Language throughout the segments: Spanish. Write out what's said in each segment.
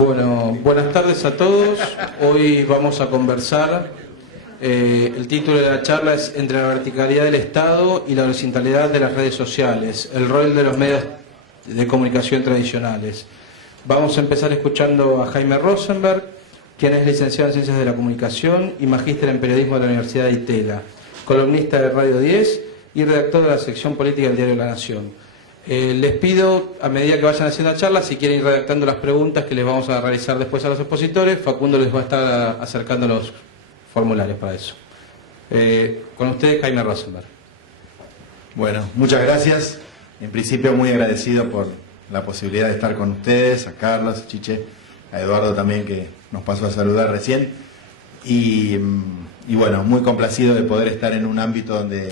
Bueno, buenas tardes a todos. Hoy vamos a conversar. El título de la charla es Entre la verticalidad del Estado y la horizontalidad de las redes sociales, el rol de los medios de comunicación tradicionales. Vamos a empezar escuchando a Jaime Rosenberg, quien es licenciado en Ciencias de la Comunicación y magíster en Periodismo de la Universidad de Itela, columnista de Radio 10 y redactor de la sección política del diario La Nación. Les pido, a medida que vayan haciendo la charla, si quieren ir redactando las preguntas que les vamos a realizar después a los expositores, Facundo les va a estar acercando los formularios para eso. Con ustedes, Jaime Rosenberg. Bueno, muchas gracias. En principio, muy agradecido por la posibilidad de estar con ustedes, a Carlos, a Chiche, a Eduardo también, que nos pasó a saludar recién. Y bueno, muy complacido de poder estar en un ámbito donde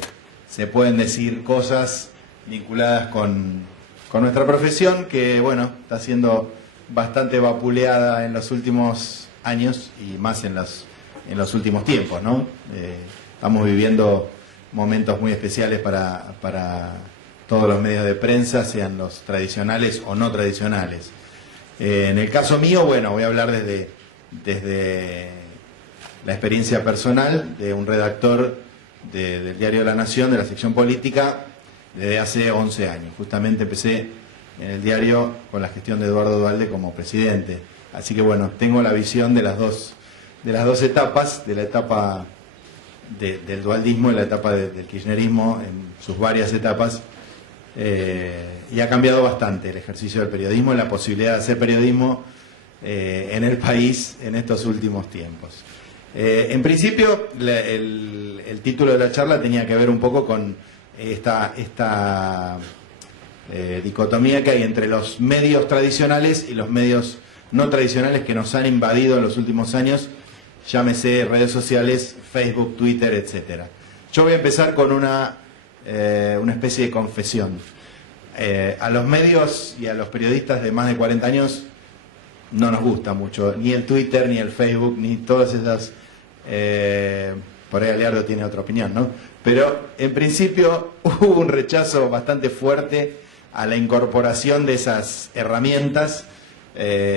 se pueden decir cosas vinculadas con nuestra profesión, que bueno, está siendo bastante vapuleada en los últimos años y más en los últimos tiempos, ¿no? Estamos viviendo momentos muy especiales para todos los medios de prensa, sean los tradicionales o no tradicionales. En el caso mío, bueno, voy a hablar desde la experiencia personal de un redactor del diario La Nación, de la sección política, desde hace 11 años. Justamente empecé en el diario con la gestión de Eduardo Duhalde como presidente. Así que bueno, tengo la visión de las dos etapas, de la etapa del dualdismo y la etapa del kirchnerismo en sus varias etapas. Y ha cambiado bastante el ejercicio del periodismo y la posibilidad de hacer periodismo en el país en estos últimos tiempos. En principio, el título de la charla tenía que ver un poco con esta dicotomía que hay entre los medios tradicionales y los medios no tradicionales que nos han invadido en los últimos años, llámese redes sociales, Facebook, Twitter, etcétera. Yo voy a empezar con una especie de confesión. A los medios y a los periodistas de más de 40 años no nos gusta mucho, ni el Twitter, ni el Facebook, ni todas esas... por ahí Aleardo tiene otra opinión, ¿no? Pero en principio hubo un rechazo bastante fuerte a la incorporación de esas herramientas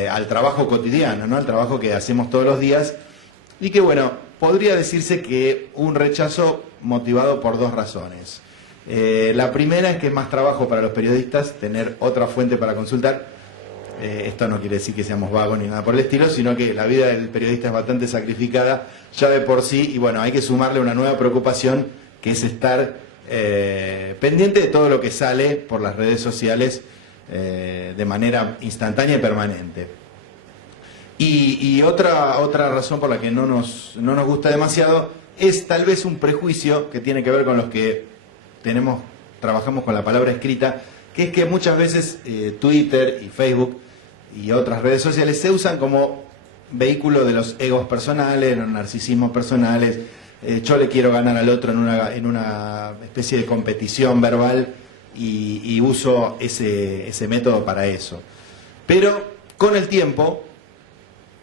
al trabajo cotidiano, ¿no? Al trabajo que hacemos todos los días, y que bueno, podría decirse que un rechazo motivado por dos razones. La primera es que es más trabajo para los periodistas tener otra fuente para consultar. Esto no quiere decir que seamos vagos ni nada por el estilo, sino que la vida del periodista es bastante sacrificada ya de por sí, y bueno, hay que sumarle una nueva preocupación, que es estar pendiente de todo lo que sale por las redes sociales de manera instantánea y permanente. Y otra razón por la que no nos gusta demasiado es tal vez un prejuicio que tiene que ver con los que trabajamos con la palabra escrita, que es que muchas veces Twitter y Facebook y otras redes sociales se usan como vehículo de los egos personales, los narcisismos personales. Yo le quiero ganar al otro en una especie de competición verbal y uso ese método para eso. Pero con el tiempo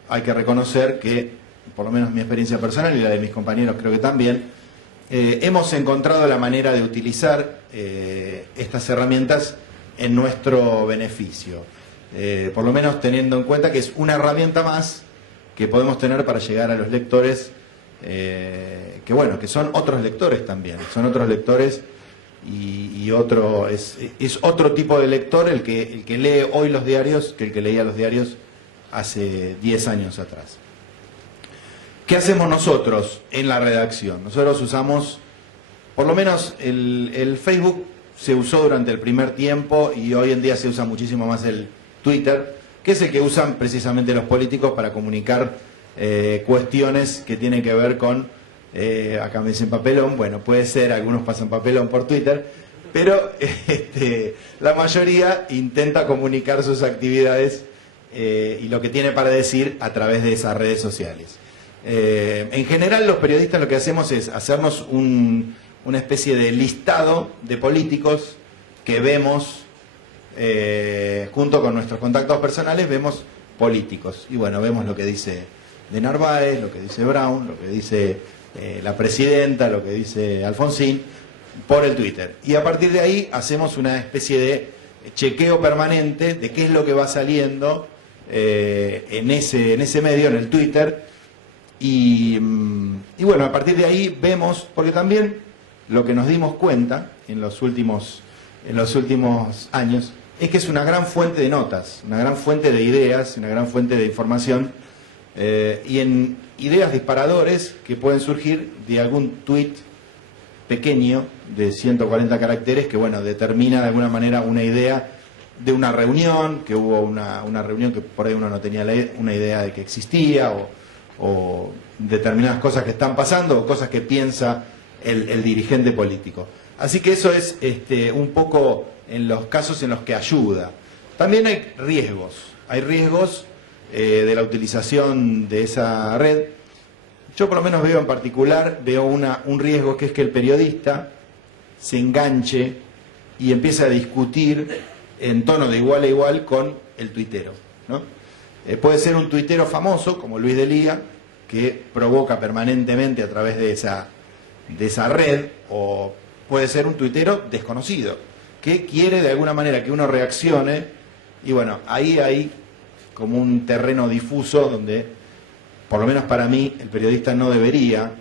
hay que reconocer que, por lo menos mi experiencia personal y la de mis compañeros creo que también, hemos encontrado la manera de utilizar estas herramientas en nuestro beneficio. Por lo menos teniendo en cuenta que es una herramienta más que podemos tener para llegar a los lectores, que bueno, que son otros lectores también, son otros lectores y es otro tipo de lector el que lee hoy los diarios que el que leía los diarios hace 10 años atrás. ¿Qué hacemos nosotros en la redacción? Nosotros usamos, por lo menos el Facebook se usó durante el primer tiempo y hoy en día se usa muchísimo más el Twitter, que es el que usan precisamente los políticos para comunicar cuestiones que tienen que ver con, acá me dicen papelón, bueno, puede ser, algunos pasan papelón por Twitter, pero la mayoría intenta comunicar sus actividades y lo que tiene para decir a través de esas redes sociales. En general los periodistas lo que hacemos es hacernos una especie de listado de políticos que vemos, junto con nuestros contactos personales, vemos políticos. Y bueno, vemos lo que dice de Narváez, lo que dice Brown, lo que dice la presidenta, lo que dice Alfonsín, por el Twitter. Y a partir de ahí hacemos una especie de chequeo permanente de qué es lo que va saliendo en ese medio, en el Twitter. Y bueno, a partir de ahí vemos, porque también lo que nos dimos cuenta en los últimos años es que es una gran fuente de notas, una gran fuente de ideas, una gran fuente de información, y en ideas disparadores que pueden surgir de algún tuit pequeño de 140 caracteres que, bueno, determina de alguna manera una idea de una reunión, que hubo una reunión que por ahí uno no tenía una idea de que existía, o determinadas cosas que están pasando, o cosas que piensa el dirigente político. Así que eso es un poco en los casos en los que ayuda. También hay riesgos de la utilización de esa red. Yo por lo menos veo en particular, un riesgo, que es que el periodista se enganche y empiece a discutir en tono de igual a igual con el tuitero, ¿no? Puede ser un tuitero famoso, como Luis Delía, que provoca permanentemente a través de esa red, o puede ser un tuitero desconocido, que quiere de alguna manera que uno reaccione, y bueno, ahí hay como un terreno difuso donde, por lo menos para mí, el periodista no debería,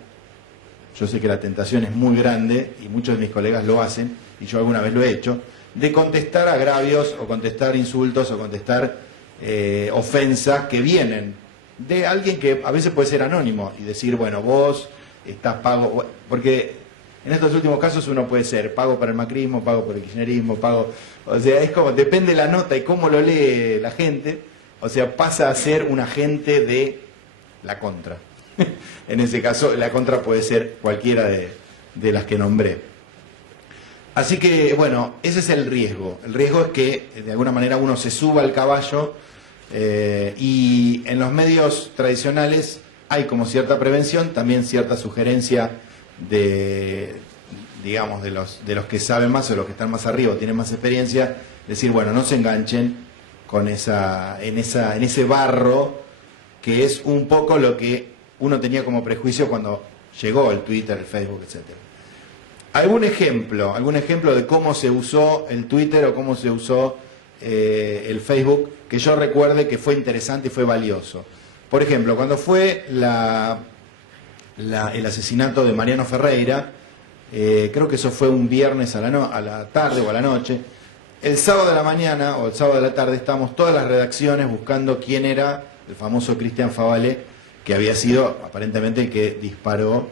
yo sé que la tentación es muy grande, y muchos de mis colegas lo hacen, y yo alguna vez lo he hecho, de contestar agravios, o contestar insultos, o contestar ofensas que vienen de alguien que a veces puede ser anónimo, y decir, bueno, vos estás pago, porque en estos últimos casos uno puede ser pago para el macrismo, pago por el kirchnerismo, pago, o sea, es como, depende la nota y cómo lo lee la gente, o sea, pasa a ser un agente de la contra. En ese caso, la contra puede ser cualquiera de las que nombré. Así que, bueno, ese es el riesgo. El riesgo es que, de alguna manera, uno se suba al caballo, y en los medios tradicionales hay como cierta prevención, también cierta sugerencia digamos, de los que saben más, o los que están más arriba o tienen más experiencia, decir, bueno, no se enganchen con en ese barro, que es un poco lo que uno tenía como prejuicio cuando llegó el Twitter, el Facebook, etcétera. ¿Algún ejemplo de cómo se usó el Twitter o cómo se usó el Facebook que yo recuerde que fue interesante y fue valioso? Por ejemplo, cuando fue el asesinato de Mariano Ferreira, creo que eso fue un viernes a la tarde o a la noche. El sábado de la mañana o el sábado de la tarde estábamos todas las redacciones buscando quién era el famoso Cristian Favale, que había sido aparentemente el que disparó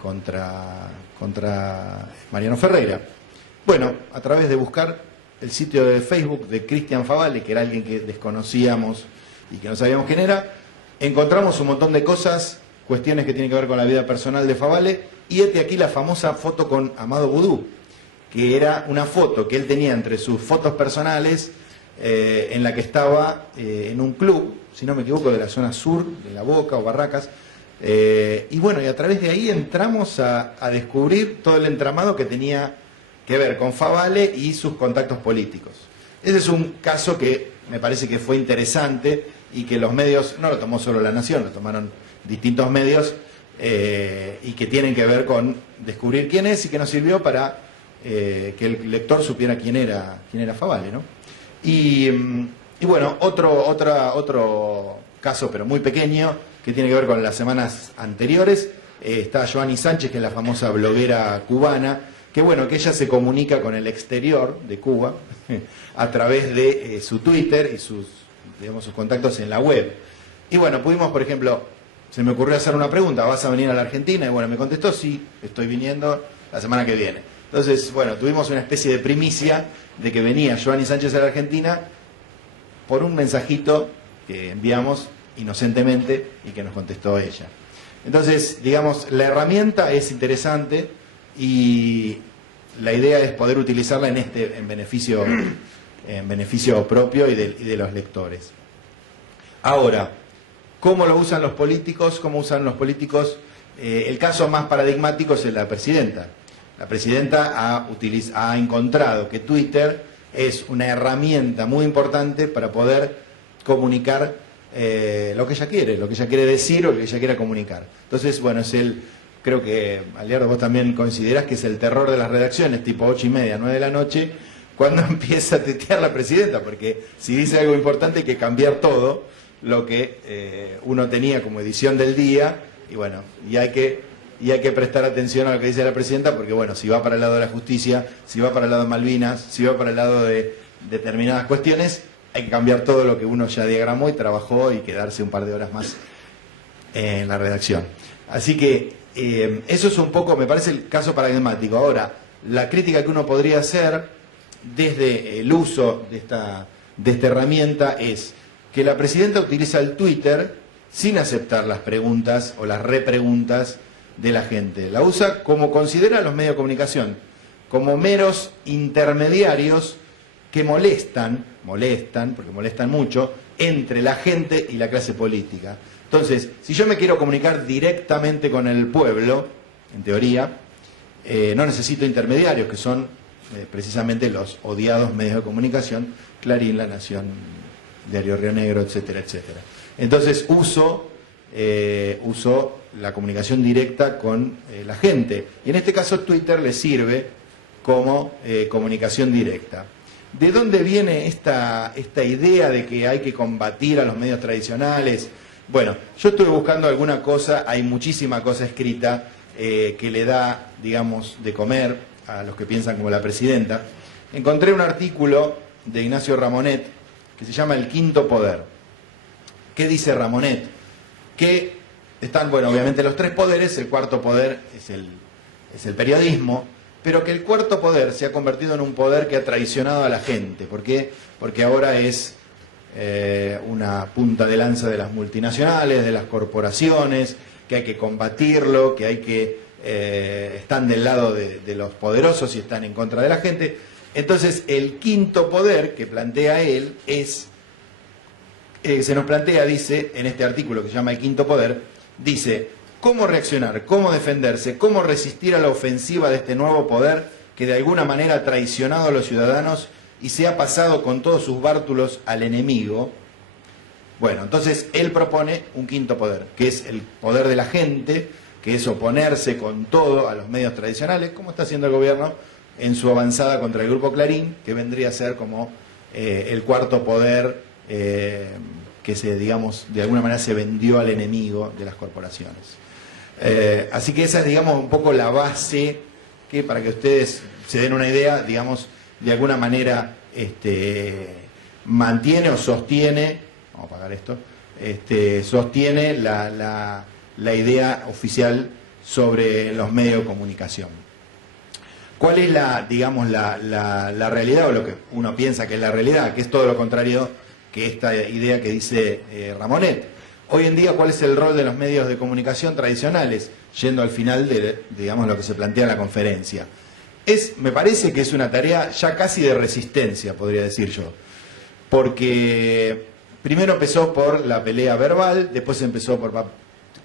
contra Mariano Ferreira. Bueno, a través de buscar el sitio de Facebook de Cristian Favale, que era alguien que desconocíamos y que no sabíamos quién era, encontramos un montón de cosas, cuestiones que tienen que ver con la vida personal de Favale, y aquí la famosa foto con Amado Vudú, que era una foto que él tenía entre sus fotos personales, en la que estaba en un club, si no me equivoco, de la zona sur, de La Boca o Barracas, y bueno, y a través de ahí entramos a descubrir todo el entramado que tenía que ver con Favale y sus contactos políticos. Ese es un caso que me parece que fue interesante y que los medios, no lo tomó solo La Nación, lo tomaron distintos medios, y que tienen que ver con descubrir quién es, y que nos sirvió para que el lector supiera quién era Favale, ¿no? Y bueno, otro caso, pero muy pequeño, que tiene que ver con las semanas anteriores, está Joanny Sánchez, que es la famosa bloguera cubana, que bueno, que ella se comunica con el exterior de Cuba a través de su Twitter y sus contactos en la web. Y bueno, pudimos, por ejemplo, se me ocurrió hacer una pregunta, ¿vas a venir a la Argentina? Y bueno, me contestó, sí, estoy viniendo la semana que viene. Entonces, bueno, tuvimos una especie de primicia de que venía Joanny Sánchez a la Argentina por un mensajito que enviamos inocentemente y que nos contestó ella. Entonces, digamos, la herramienta es interesante y la idea es poder utilizarla en beneficio propio y de los lectores. Ahora, ¿cómo lo usan los políticos? ¿Cómo usan los políticos? El caso más paradigmático es el de la presidenta. La presidenta ha encontrado que Twitter es una herramienta muy importante para poder comunicar lo que ella quiere decir o lo que ella quiera comunicar. Entonces, bueno, creo que, Aliardo, vos también considerás que es el terror de las redacciones, tipo 8:30, 9 de la noche, cuando empieza a tuitear la presidenta, porque si dice algo importante hay que cambiar todo lo que uno tenía como edición del día, y bueno, y hay que prestar atención a lo que dice la presidenta, porque bueno, si va para el lado de la justicia, si va para el lado de Malvinas, si va para el lado de determinadas cuestiones, hay que cambiar todo lo que uno ya diagramó y trabajó y quedarse un par de horas más en la redacción. Así que eso es un poco, me parece, el caso paradigmático. Ahora, la crítica que uno podría hacer desde el uso de esta herramienta es que la presidenta utiliza el Twitter sin aceptar las preguntas o las repreguntas de la gente. La usa como considera los medios de comunicación, como meros intermediarios que molestan, porque molestan mucho, entre la gente y la clase política. Entonces, si yo me quiero comunicar directamente con el pueblo, en teoría, no necesito intermediarios, que son precisamente los odiados medios de comunicación, Clarín, La Nación, Diario Río Negro, etcétera, etcétera. Entonces uso la comunicación directa con la gente. Y en este caso Twitter le sirve como comunicación directa. ¿De dónde viene esta idea de que hay que combatir a los medios tradicionales? Bueno, yo estuve buscando alguna cosa, hay muchísima cosa escrita que le da, digamos, de comer a los que piensan como la presidenta. Encontré un artículo de Ignacio Ramonet que se llama El Quinto Poder. ¿Qué dice Ramonet? Que están, bueno, obviamente los tres poderes, el cuarto poder es el periodismo, pero que el cuarto poder se ha convertido en un poder que ha traicionado a la gente. ¿Por qué? Porque ahora es una punta de lanza de las multinacionales, de las corporaciones, que hay que combatirlo, que hay que están del lado de los poderosos y están en contra de la gente. Entonces, el quinto poder que plantea él es, se nos plantea, dice, en este artículo que se llama El Quinto Poder, dice, cómo reaccionar, cómo defenderse, cómo resistir a la ofensiva de este nuevo poder que de alguna manera ha traicionado a los ciudadanos y se ha pasado con todos sus bártulos al enemigo. Bueno, entonces él propone un quinto poder, que es el poder de la gente, que es oponerse con todo a los medios tradicionales, como está haciendo el gobierno en su avanzada contra el Grupo Clarín, que vendría a ser como el cuarto poder que digamos, de alguna manera se vendió al enemigo de las corporaciones. Así que esa es, digamos, un poco la base que, para que ustedes se den una idea, digamos, de alguna manera mantiene o sostiene, vamos a apagar esto, sostiene la idea oficial sobre los medios de comunicación. ¿Cuál es digamos, la realidad, o lo que uno piensa que es la realidad, que es todo lo contrario que esta idea que dice Ramonet? Hoy en día, ¿cuál es el rol de los medios de comunicación tradicionales? Yendo al final de, digamos, lo que se plantea en la conferencia. Me parece que es una tarea ya casi de resistencia, podría decir yo. Porque primero empezó por la pelea verbal, después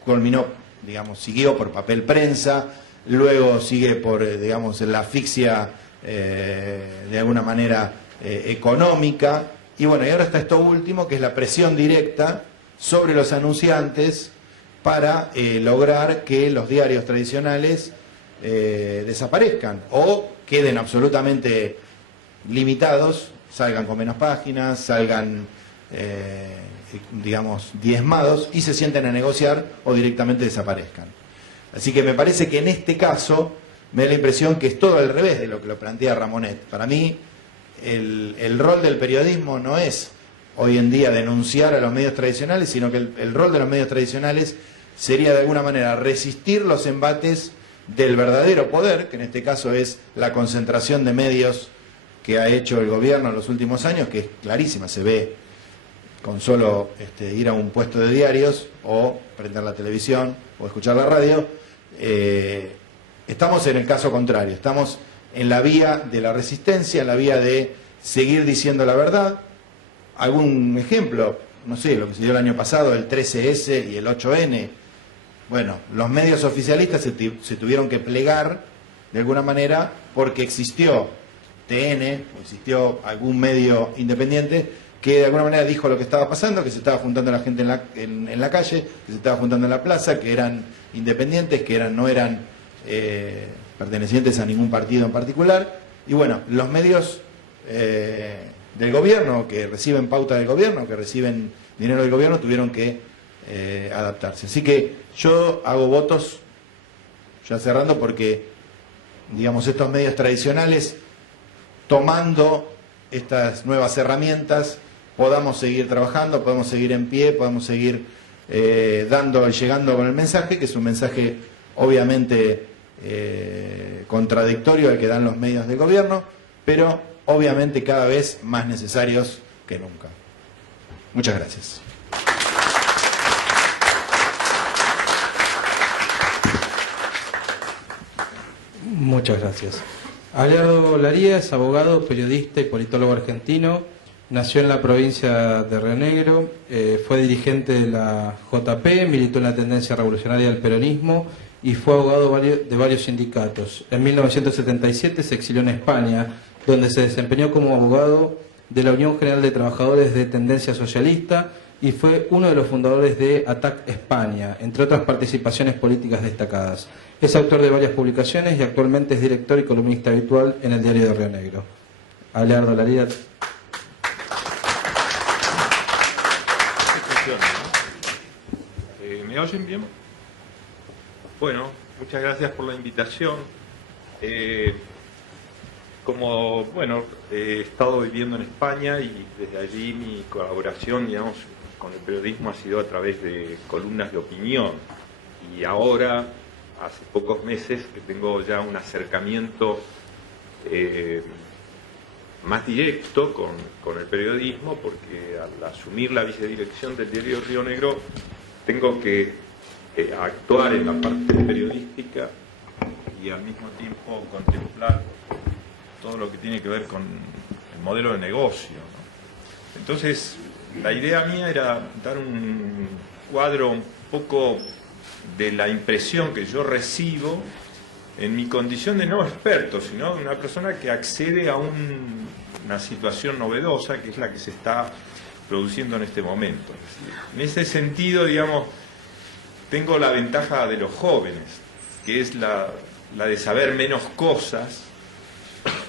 culminó, digamos, siguió por papel prensa, luego sigue por, digamos, la asfixia de alguna manera económica, y bueno, y ahora está esto último, que es la presión directa sobre los anunciantes para lograr que los diarios tradicionales desaparezcan o queden absolutamente limitados, salgan con menos páginas, salgan, digamos, diezmados y se sienten a negociar o directamente desaparezcan. Así que me parece que en este caso me da la impresión que es todo al revés de lo que lo plantea Ramonet. Para mí el rol del periodismo no es hoy en día denunciar a los medios tradicionales, sino que el rol de los medios tradicionales sería de alguna manera resistir los embates del verdadero poder, que en este caso es la concentración de medios que ha hecho el gobierno en los últimos años, que es clarísima, se ve con solo ir a un puesto de diarios o prender la televisión o escuchar la radio. Estamos en el caso contrario, estamos en la vía de la resistencia, en la vía de seguir diciendo la verdad. Algún ejemplo, no sé, lo que se dio el año pasado, el 13S y el 8N. Bueno, los medios oficialistas se tuvieron que plegar de alguna manera porque existió TN, o existió algún medio independiente que de alguna manera dijo lo que estaba pasando, que se estaba juntando la gente en la calle, que se estaba juntando en la plaza, que eran independientes, que no eran pertenecientes a ningún partido en particular. Y bueno, los medios del gobierno, que reciben pauta del gobierno, que reciben dinero del gobierno, tuvieron que adaptarse. Así que yo hago votos, ya cerrando, porque, digamos, estos medios tradicionales, tomando estas nuevas herramientas, podamos seguir trabajando, podemos seguir en pie, podemos seguir dando y llegando con el mensaje, que es un mensaje obviamente contradictorio al que dan los medios del gobierno, pero obviamente cada vez más necesarios que nunca. Muchas gracias. Muchas gracias. Aleardo Laría es abogado, periodista y politólogo argentino. Nació en la provincia de Río Negro, fue dirigente de la JP, militó en la tendencia revolucionaria del peronismo y fue abogado de varios sindicatos. En 1977 se exilió en España, donde se desempeñó como abogado de la Unión General de Trabajadores de Tendencia Socialista y fue uno de los fundadores de ATAC España, entre otras participaciones políticas destacadas. Es autor de varias publicaciones y actualmente es director y columnista habitual en el Diario de Río Negro. Aleardo Laría. ¿Me oyen bien? Bueno, muchas gracias por la invitación. Como, bueno, he estado viviendo en España y desde allí mi colaboración, digamos, con el periodismo ha sido a través de columnas de opinión. Y ahora, hace pocos meses, que tengo ya un acercamiento más directo con el periodismo, porque al asumir la vicedirección del Diario Río Negro tengo que actuar en la parte periodística y al mismo tiempo contemplar todo lo que tiene que ver con el modelo de negocio, ¿no? Entonces, la idea mía era dar un cuadro un poco de la impresión que yo recibo en mi condición de no experto, sino de una persona que accede a una situación novedosa, que es la que se está produciendo en este momento. En ese sentido, digamos, tengo la ventaja de los jóvenes, que es la de saber menos cosas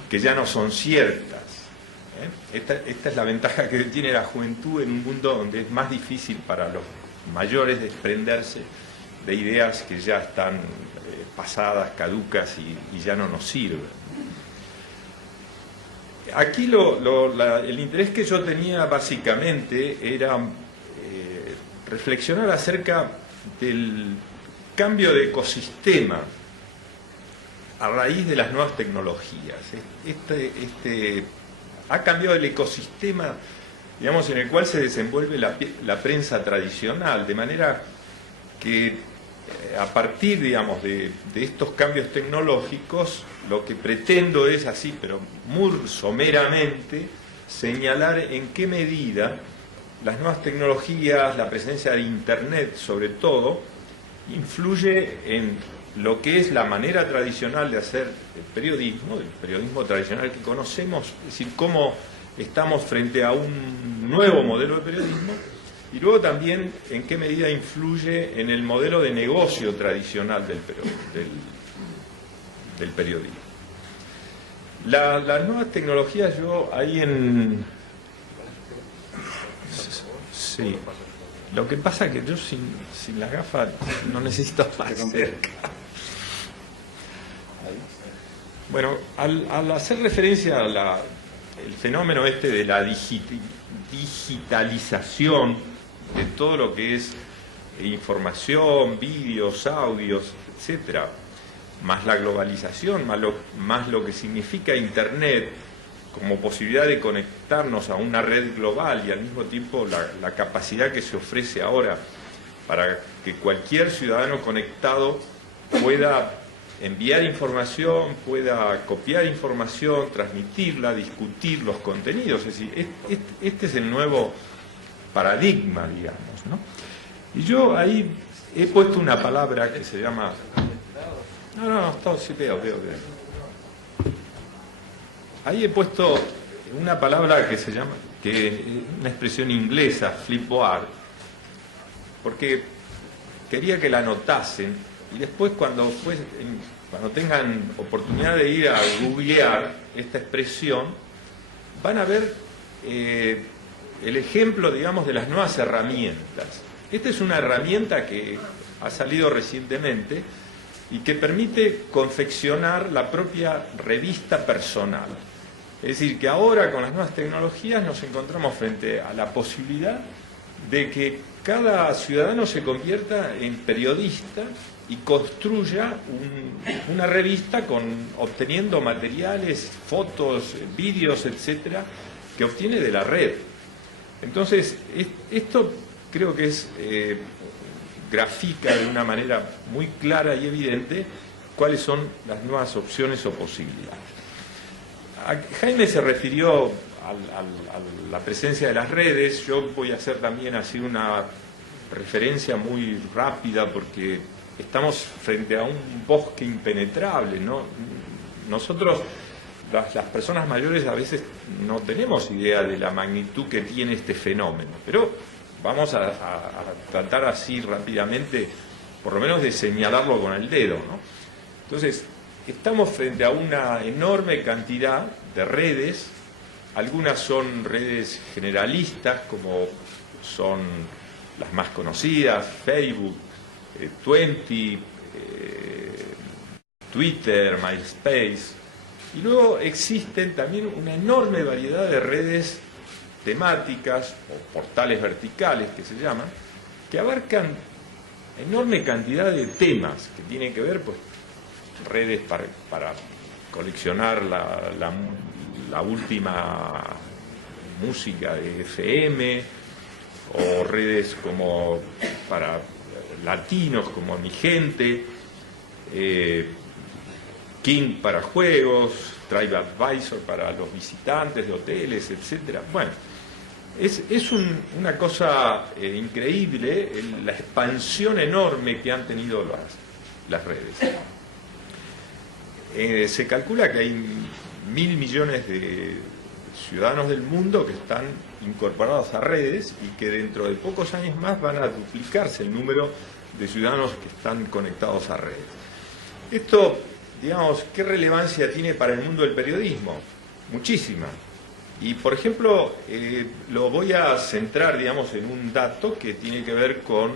que ya no son ciertas. Esta es la ventaja que tiene la juventud en un mundo donde es más difícil para los mayores desprenderse de ideas que ya están pasadas, caducas y ya no nos sirven. Aquí el interés que yo tenía básicamente era reflexionar acerca del cambio de ecosistema a raíz de las nuevas tecnologías. Ha cambiado el ecosistema, digamos, en el cual se desenvuelve la prensa tradicional, de manera que a partir, digamos, de estos cambios tecnológicos, lo que pretendo es así, pero muy someramente, señalar en qué medida las nuevas tecnologías, la presencia de Internet sobre todo, influye en lo que es la manera tradicional de hacer el periodismo tradicional que conocemos, es decir, cómo estamos frente a un nuevo modelo de periodismo, y luego también en qué medida influye en el modelo de negocio tradicional del periodismo. Las nuevas tecnologías, yo ahí en... Sí, lo que pasa es que yo sin las gafas no necesito más cerca. Bueno, al hacer referencia a el fenómeno de la digitalización de todo lo que es información, vídeos, audios, etcétera, más la globalización, más lo que significa Internet como posibilidad de conectarnos a una red global y al mismo tiempo la capacidad que se ofrece ahora para que cualquier ciudadano conectado pueda enviar información, pueda copiar información, transmitirla, discutir los contenidos. Es decir, este es el nuevo paradigma, digamos, ¿no? Y yo ahí he puesto una palabra que se llama... sí, veo. Ahí he puesto una palabra que se llama, que es una expresión inglesa, flipboard, porque quería que la anotasen y después cuando tengan oportunidad de ir a googlear esta expresión, van a ver el ejemplo, digamos, de las nuevas herramientas. Esta es una herramienta que ha salido recientemente y que permite confeccionar la propia revista personal. Es decir, que ahora con las nuevas tecnologías nos encontramos frente a la posibilidad de que cada ciudadano se convierta en periodista y construya una revista obteniendo materiales, fotos, vídeos, etcétera, que obtiene de la red. Entonces, esto creo que grafica de una manera muy clara y evidente cuáles son las nuevas opciones o posibilidades. Jaime se refirió a la presencia de las redes. Yo voy a hacer también así una referencia muy rápida porque estamos frente a un bosque impenetrable, ¿no? Nosotros, las personas mayores, a veces no tenemos idea de la magnitud que tiene este fenómeno, pero vamos a tratar así rápidamente, por lo menos de señalarlo con el dedo, ¿no? Entonces, estamos frente a una enorme cantidad de redes. Algunas son redes generalistas, como son las más conocidas, Facebook, Twenty, Twitter, MySpace. Y luego existen también una enorme variedad de redes temáticas o portales verticales que se llaman, que abarcan enorme cantidad de temas que tienen que ver, pues, redes para coleccionar la última música de FM, o redes como para latinos como Mi Gente, King para juegos, TripAdvisor para los visitantes de hoteles, etcétera. Bueno, es una cosa increíble la expansión enorme que han tenido las redes. Se calcula que hay 1.000 millones de ciudadanos del mundo que están incorporados a redes y que dentro de pocos años más van a duplicarse el número de ciudadanos que están conectados a redes. Esto, digamos, ¿qué relevancia tiene para el mundo del periodismo? Muchísima. Y, por ejemplo, lo voy a centrar, digamos, en un dato que tiene que ver con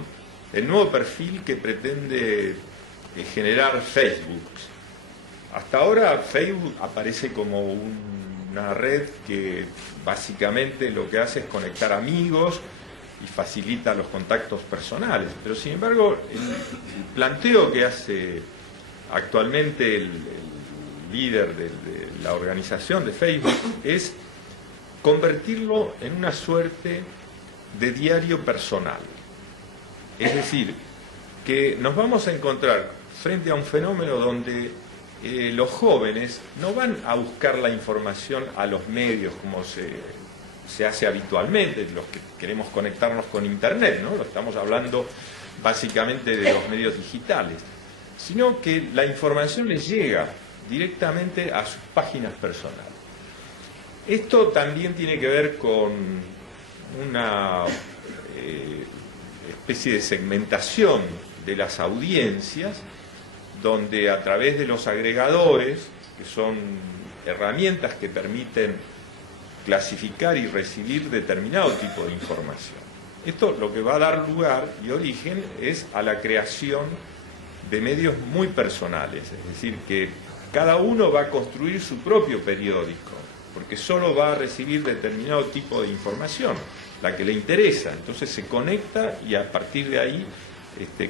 el nuevo perfil que pretende generar Facebook. Hasta ahora Facebook aparece como una red que básicamente lo que hace es conectar amigos y facilita los contactos personales. Pero sin embargo, el planteo que hace actualmente el líder de la organización de Facebook es convertirlo en una suerte de diario personal. Es decir, que nos vamos a encontrar frente a un fenómeno donde los jóvenes no van a buscar la información a los medios como se hace habitualmente, los que queremos conectarnos con Internet, ¿no? Lo estamos hablando básicamente de los medios digitales, sino que la información les llega directamente a sus páginas personales. Esto también tiene que ver con una especie de segmentación de las audiencias, donde a través de los agregadores, que son herramientas que permiten clasificar y recibir determinado tipo de información. Esto lo que va a dar lugar y origen es a la creación de medios muy personales, es decir, que cada uno va a construir su propio periódico, porque solo va a recibir determinado tipo de información, la que le interesa. Entonces se conecta y a partir de ahí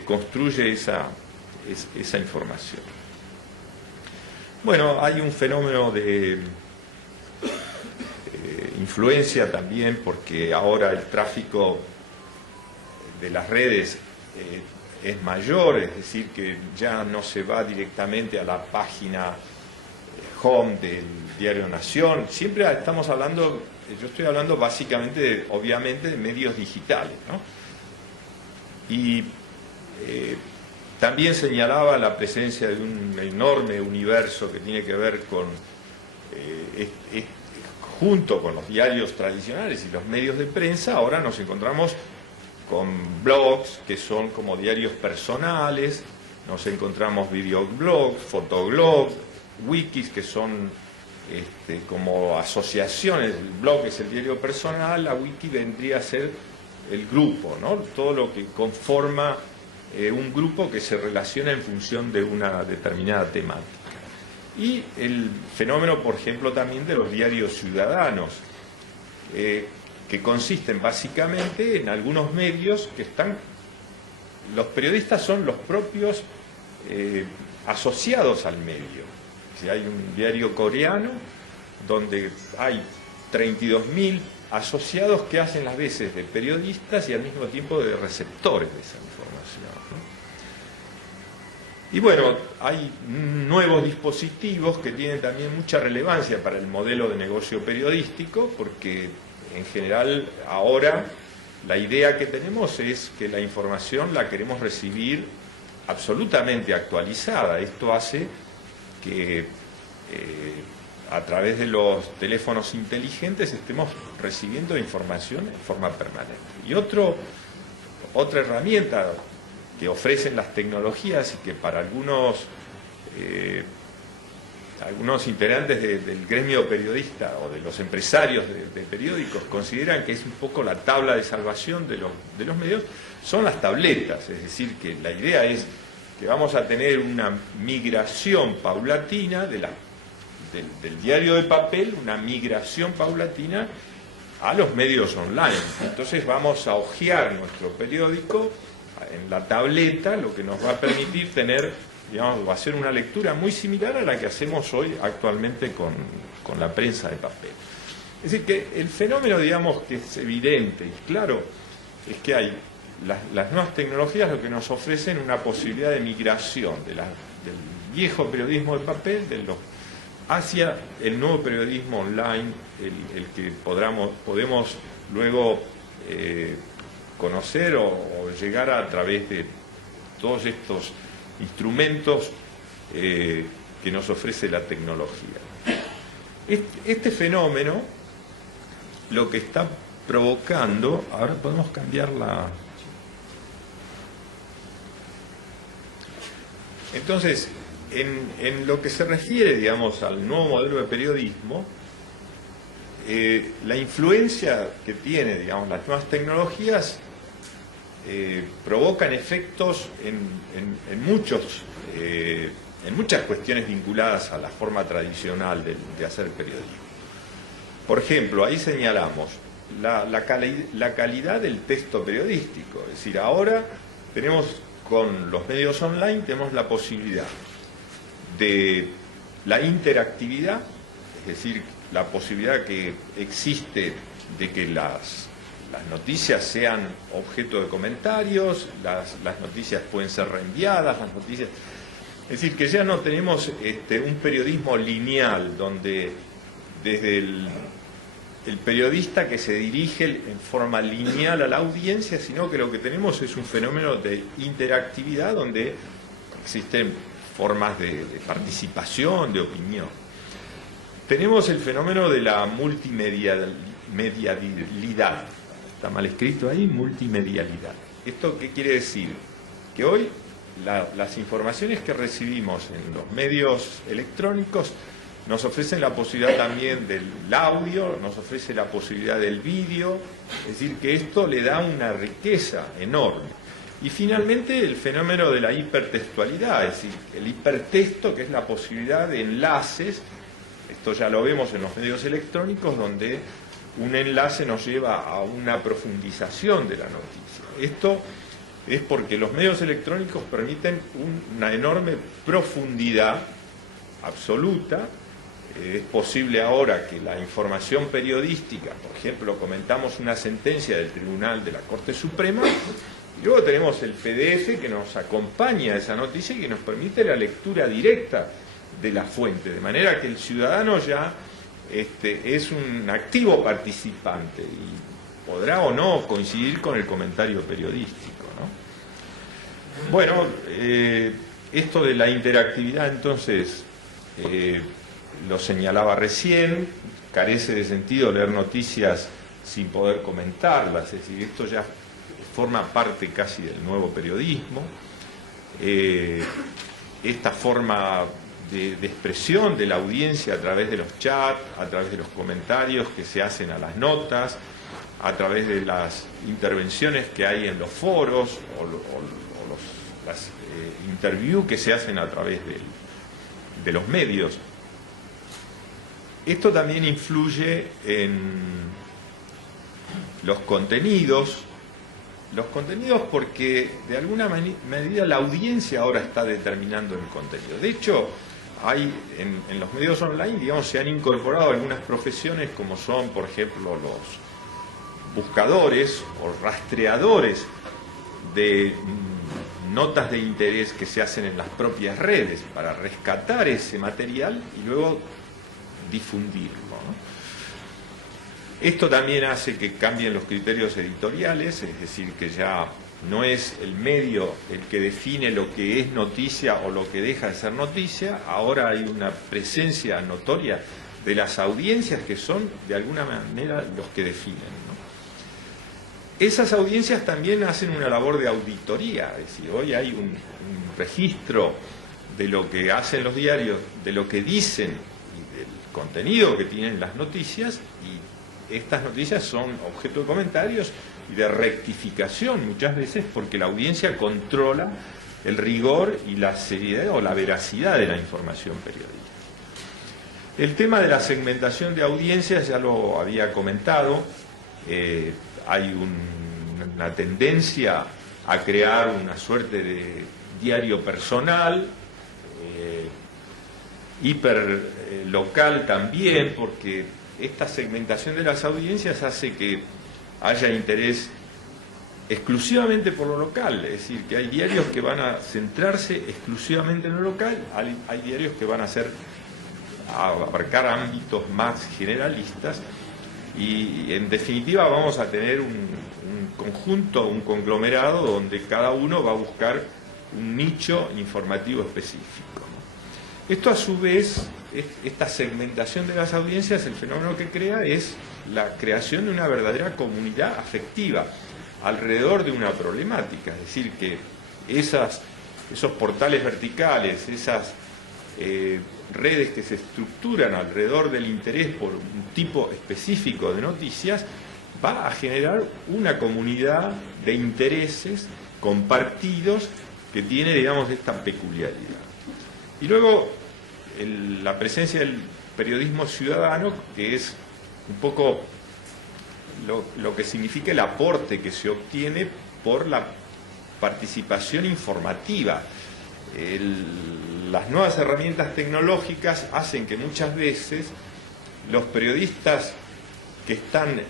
construye esa información. Bueno, hay un fenómeno de influencia también, porque ahora el tráfico de las redes es mayor, es decir, que ya no se va directamente a la página home del diario Nación. Siempre estamos hablando, yo estoy hablando básicamente, obviamente, de medios digitales, ¿no? Y también señalaba la presencia de un enorme universo que tiene que ver con, junto con los diarios tradicionales y los medios de prensa, ahora nos encontramos con blogs que son como diarios personales, nos encontramos videoblogs, fotoblogs, wikis que son como asociaciones. El blog es el diario personal, la wiki vendría a ser el grupo, ¿no? Todo lo que conforma un grupo que se relaciona en función de una determinada temática. Y el fenómeno, por ejemplo, también de los diarios ciudadanos, que consisten básicamente en algunos medios que están... Los periodistas son los propios asociados al medio. Si hay un diario coreano donde hay 32.000 asociados que hacen las veces de periodistas y al mismo tiempo de receptores de esa información, ¿no? Y bueno, hay nuevos dispositivos que tienen también mucha relevancia para el modelo de negocio periodístico, porque en general ahora la idea que tenemos es que la información la queremos recibir absolutamente actualizada. Esto hace que a través de los teléfonos inteligentes estemos recibiendo información en forma permanente. Y otra herramienta que ofrecen las tecnologías y que para algunos integrantes del gremio periodista o de los empresarios de periódicos consideran que es un poco la tabla de salvación de los medios, son las tabletas. Es decir, que la idea es que vamos a tener una migración paulatina del diario de papel, una migración paulatina a los medios online. Entonces vamos a hojear nuestro periódico en la tableta, lo que nos va a permitir tener, digamos, va a ser una lectura muy similar a la que hacemos hoy actualmente con la prensa de papel. Es decir, que el fenómeno, digamos, que es evidente y claro, es que hay las nuevas tecnologías lo que nos ofrecen una posibilidad de migración del viejo periodismo de papel hacia el nuevo periodismo online, el que podemos luego conocer o llegar a través de todos estos instrumentos que nos ofrece la tecnología. Este fenómeno lo que está provocando, ahora podemos cambiar la... Entonces, en lo que se refiere, digamos, al nuevo modelo de periodismo, la influencia que tiene, digamos, las nuevas tecnologías provocan efectos en muchas cuestiones vinculadas a la forma tradicional de hacer periodismo. Por ejemplo, ahí señalamos la calidad del texto periodístico. Es decir, ahora tenemos, con los medios online, tenemos la posibilidad de la interactividad, es decir, la posibilidad que existe de que las noticias sean objeto de comentarios, las noticias pueden ser reenviadas, las noticias... Es decir, que ya no tenemos un periodismo lineal, donde desde el periodista que se dirige en forma lineal a la audiencia, sino que lo que tenemos es un fenómeno de interactividad donde existen formas de participación, de opinión. Tenemos el fenómeno de la multimedialidad. Está mal escrito ahí, multimedialidad. ¿Esto qué quiere decir? Que hoy las informaciones que recibimos en los medios electrónicos nos ofrecen la posibilidad también del audio, nos ofrece la posibilidad del vídeo, es decir, que esto le da una riqueza enorme. Y finalmente el fenómeno de la hipertextualidad, es decir, el hipertexto, que es la posibilidad de enlaces. Esto ya lo vemos en los medios electrónicos, donde un enlace nos lleva a una profundización de la noticia. Esto es porque los medios electrónicos permiten una enorme profundidad absoluta. Es posible ahora que la información periodística, por ejemplo, comentamos una sentencia del Tribunal de la Corte Suprema, y luego tenemos el PDF que nos acompaña a esa noticia y que nos permite la lectura directa de la fuente, de manera que el ciudadano ya es un activo participante y podrá o no coincidir con el comentario periodístico, ¿no? Bueno, esto de la interactividad, entonces, lo señalaba recién, carece de sentido leer noticias sin poder comentarlas, es decir, esto ya forma parte casi del nuevo periodismo. Esta forma de expresión de la audiencia a través de los chats, a través de los comentarios que se hacen a las notas, a través de las intervenciones que hay en los foros o las interviews que se hacen a través de los medios. Esto también influye en los contenidos porque de alguna medida la audiencia ahora está determinando el contenido. De hecho, hay en los medios online, digamos, se han incorporado algunas profesiones como son, por ejemplo, los buscadores o rastreadores de notas de interés que se hacen en las propias redes para rescatar ese material y luego difundirlo, ¿no? Esto también hace que cambien los criterios editoriales, es decir, que ya no es el medio el que define lo que es noticia o lo que deja de ser noticia. Ahora hay una presencia notoria de las audiencias que son de alguna manera los que definen, ¿no? Esas audiencias también hacen una labor de auditoría, es decir, hoy hay un registro de lo que hacen los diarios, de lo que dicen y del contenido que tienen las noticias, y estas noticias son objeto de comentarios y de rectificación muchas veces porque la audiencia controla el rigor y la seriedad o la veracidad de la información periodística. El tema de la segmentación de audiencias ya lo había comentado. Hay una tendencia a crear una suerte de diario personal, hiperlocal también, porque esta segmentación de las audiencias hace que haya interés exclusivamente por lo local, es decir, que hay diarios que van a centrarse exclusivamente en lo local, hay diarios que van a abarcar ámbitos más generalistas, y en definitiva vamos a tener un conjunto, un conglomerado donde cada uno va a buscar un nicho informativo específico, ¿no? Esto a su vez, esta segmentación de las audiencias, el fenómeno que crea es la creación de una verdadera comunidad afectiva alrededor de una problemática, es decir, que esos portales verticales, esas redes que se estructuran alrededor del interés por un tipo específico de noticias, va a generar una comunidad de intereses compartidos que tiene, digamos, esta peculiaridad. Y luego la presencia del periodismo ciudadano, que es un poco lo que significa el aporte que se obtiene por la participación informativa. Las nuevas herramientas tecnológicas hacen que muchas veces los periodistas que están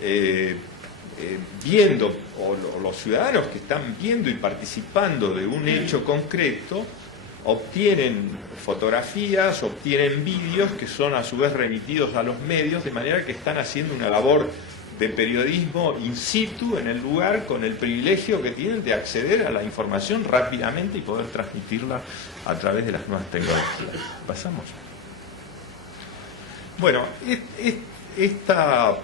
viendo, o los ciudadanos que están viendo y participando de un hecho concreto, obtienen fotografías, obtienen vídeos que son a su vez remitidos a los medios, de manera que están haciendo una labor de periodismo in situ en el lugar, con el privilegio que tienen de acceder a la información rápidamente y poder transmitirla a través de las nuevas tecnologías. Pasamos. Bueno, esta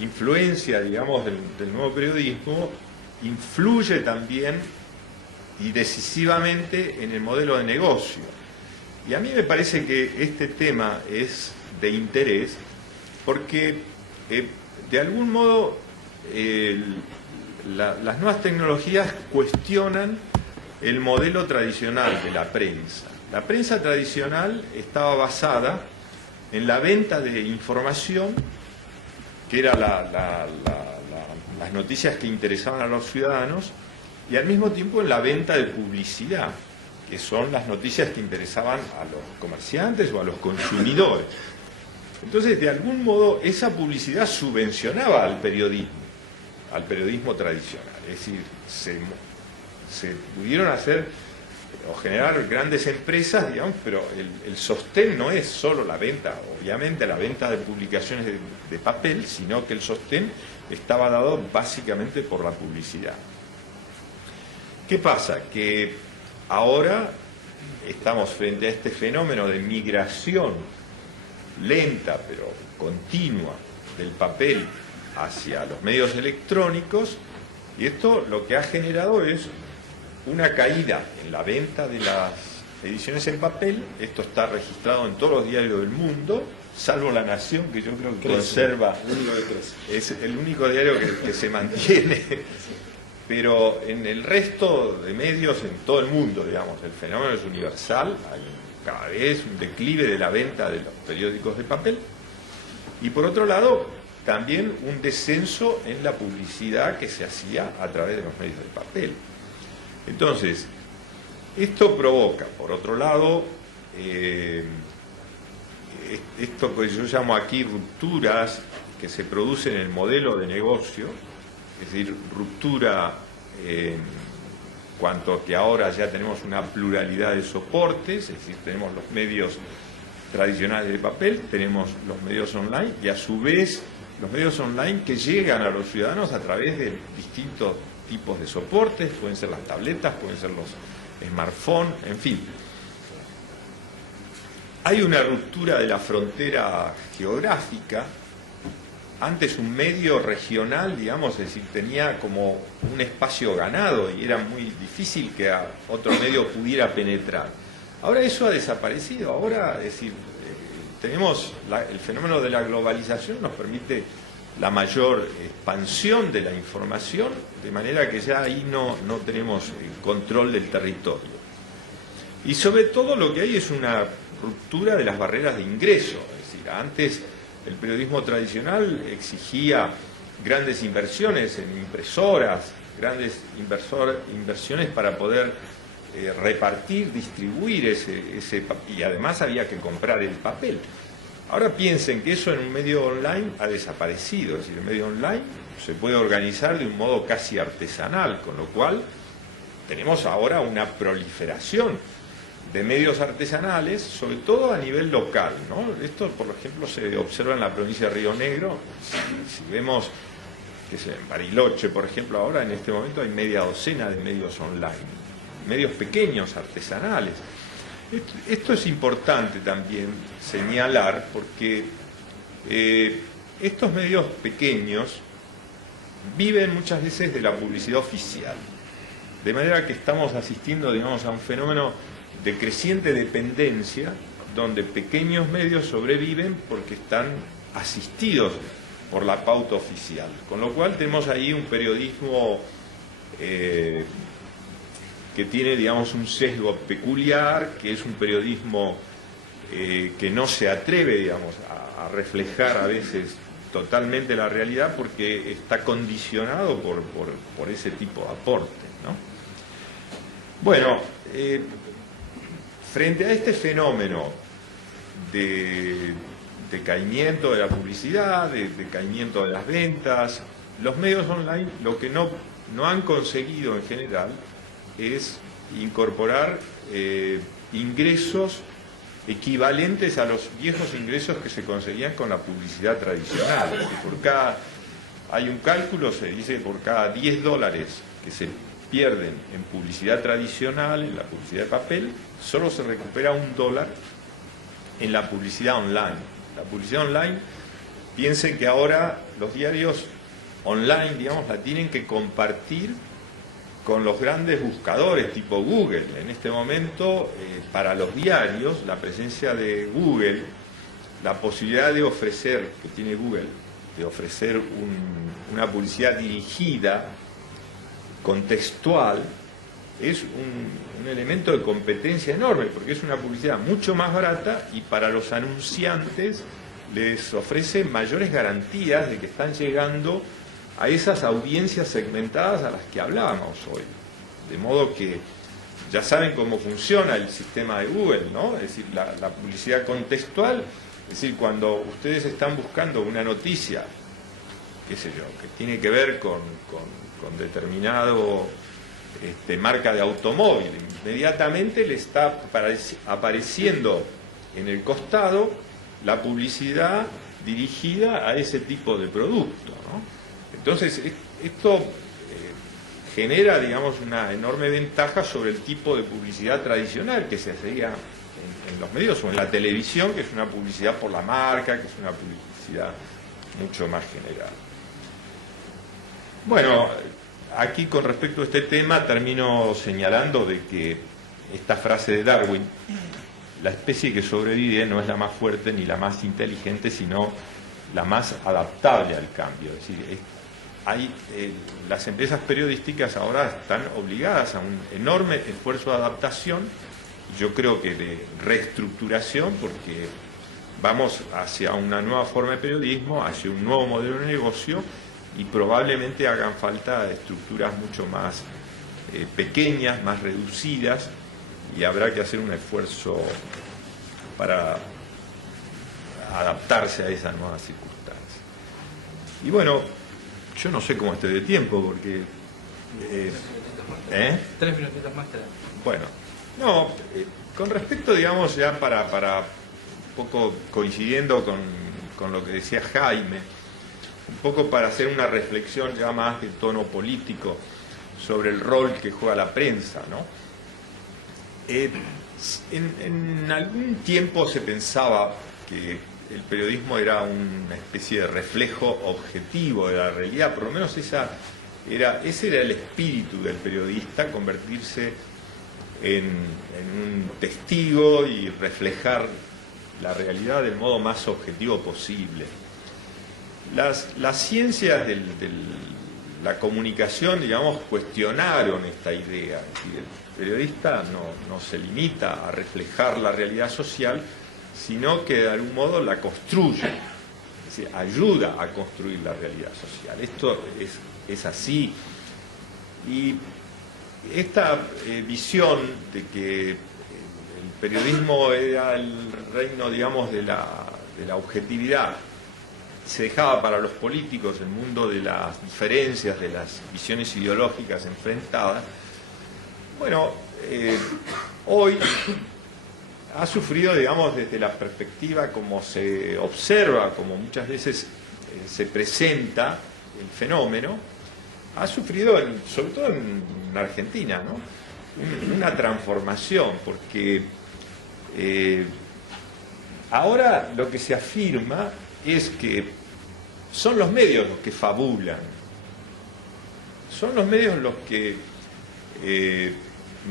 influencia, digamos, del nuevo periodismo influye también y decisivamente en el modelo de negocio. Y a mí me parece que este tema es de interés porque de algún modo las nuevas tecnologías cuestionan el modelo tradicional de la prensa. La prensa tradicional estaba basada en la venta de información, que era las noticias que interesaban a los ciudadanos, y al mismo tiempo en la venta de publicidad, que son las noticias que interesaban a los comerciantes o a los consumidores. Entonces, de algún modo, esa publicidad subvencionaba al periodismo tradicional. Es decir, se pudieron hacer o generar grandes empresas, digamos, pero el sostén no es solo la venta, obviamente la venta de publicaciones de papel, sino que el sostén estaba dado básicamente por la publicidad. ¿Qué pasa? Que ahora estamos frente a este fenómeno de migración lenta pero continua del papel hacia los medios electrónicos, y esto lo que ha generado es una caída en la venta de las ediciones en papel. Esto está registrado en todos los diarios del mundo, salvo La Nación, que yo creo que conserva, es el único diario que se mantiene. Pero en el resto de medios, en todo el mundo, digamos, el fenómeno es universal. Hay cada vez un declive de la venta de los periódicos de papel. Y por otro lado, también un descenso en la publicidad que se hacía a través de los medios de papel. Entonces, esto provoca, por otro lado, esto que yo llamo aquí rupturas que se producen en el modelo de negocio, es decir, ruptura en cuanto a que ahora ya tenemos una pluralidad de soportes, es decir, tenemos los medios tradicionales de papel, tenemos los medios online y a su vez los medios online que llegan a los ciudadanos a través de distintos tipos de soportes, pueden ser las tabletas, pueden ser los smartphones, en fin. Hay una ruptura de la frontera geográfica. Antes un medio regional, digamos, es decir, tenía como un espacio ganado y era muy difícil que a otro medio pudiera penetrar. Ahora eso ha desaparecido. Ahora, es decir, tenemos el fenómeno de la globalización, nos permite la mayor expansión de la información, de manera que ya ahí no tenemos el control del territorio. Y sobre todo lo que hay es una ruptura de las barreras de ingreso. Es decir, antes el periodismo tradicional exigía grandes inversiones en impresoras, grandes inversiones para poder repartir, distribuir ese papel, y además había que comprar el papel. Ahora piensen que eso en un medio online ha desaparecido, es decir, el medio online se puede organizar de un modo casi artesanal, con lo cual tenemos ahora una proliferación de medios artesanales, sobre todo a nivel local, ¿no? Esto, por ejemplo, se observa en la provincia de Río Negro. Si vemos que en Bariloche, por ejemplo, ahora en este momento hay media docena de medios online, medios pequeños, artesanales. Esto es importante también señalar porque estos medios pequeños viven muchas veces de la publicidad oficial, de manera que estamos asistiendo, digamos, a un fenómeno de creciente dependencia, donde pequeños medios sobreviven porque están asistidos por la pauta oficial. Con lo cual tenemos ahí un periodismo que tiene, digamos, un sesgo peculiar, que es un periodismo que no se atreve, digamos, a reflejar a veces totalmente la realidad porque está condicionado por ese tipo de aporte, ¿no? Bueno, frente a este fenómeno de decaimiento de la publicidad, de decaimiento de las ventas, los medios online lo que no han conseguido en general es incorporar ingresos equivalentes a los viejos ingresos que se conseguían con la publicidad tradicional. Hay un cálculo, se dice que por cada $10 que se pierden en publicidad tradicional, en la publicidad de papel, solo se recupera $1 en la publicidad online. La publicidad online, piensen que ahora los diarios online, digamos, la tienen que compartir con los grandes buscadores tipo Google. En este momento, para los diarios, la presencia de Google, la posibilidad de ofrecer, que tiene Google, de ofrecer una publicidad dirigida, contextual, es un elemento de competencia enorme, porque es una publicidad mucho más barata y para los anunciantes les ofrece mayores garantías de que están llegando a esas audiencias segmentadas a las que hablábamos hoy. De modo que ya saben cómo funciona el sistema de Google, ¿no? Es decir, la publicidad contextual, es decir, cuando ustedes están buscando una noticia, qué sé yo, que tiene que ver con determinado marca de automóvil, inmediatamente le está apareciendo en el costado la publicidad dirigida a ese tipo de producto, ¿no? Entonces, esto genera, digamos, una enorme ventaja sobre el tipo de publicidad tradicional que se hacía en los medios o en la televisión, que es una publicidad por la marca, que es una publicidad mucho más general. Bueno, aquí con respecto a este tema termino señalando de que esta frase de Darwin: la especie que sobrevive no es la más fuerte ni la más inteligente, sino la más adaptable al cambio. Es decir, las empresas periodísticas ahora están obligadas a un enorme esfuerzo de adaptación, yo creo que de reestructuración, porque vamos hacia una nueva forma de periodismo, hacia un nuevo modelo de negocio, y probablemente hagan falta estructuras mucho más pequeñas, más reducidas, y habrá que hacer un esfuerzo para adaptarse a esas nuevas circunstancias. Y bueno, yo no sé cómo estoy de tiempo, porque... 3 minutitos más. Bueno, no, con respecto, digamos, ya para un poco coincidiendo con lo que decía Jaime, un poco para hacer una reflexión ya más de tono político sobre el rol que juega la prensa, ¿no? En algún tiempo se pensaba que el periodismo era una especie de reflejo objetivo de la realidad, por lo menos ese era el espíritu del periodista, convertirse en un testigo y reflejar la realidad del modo más objetivo posible. Las ciencias de la comunicación, digamos, cuestionaron esta idea. Es decir, el periodista no se limita a reflejar la realidad social, sino que de algún modo la construye, es decir, ayuda a construir la realidad social. Esto es así. Y esta visión de que el periodismo era el reino, digamos, de la objetividad, se dejaba para los políticos el mundo de las diferencias, de las visiones ideológicas enfrentadas. Bueno, hoy ha sufrido, digamos, desde la perspectiva como se observa, como muchas veces se presenta el fenómeno, ha sufrido, sobre todo en Argentina, ¿no?, una transformación, porque ahora lo que se afirma es que son los medios los que fabulan, son los medios los que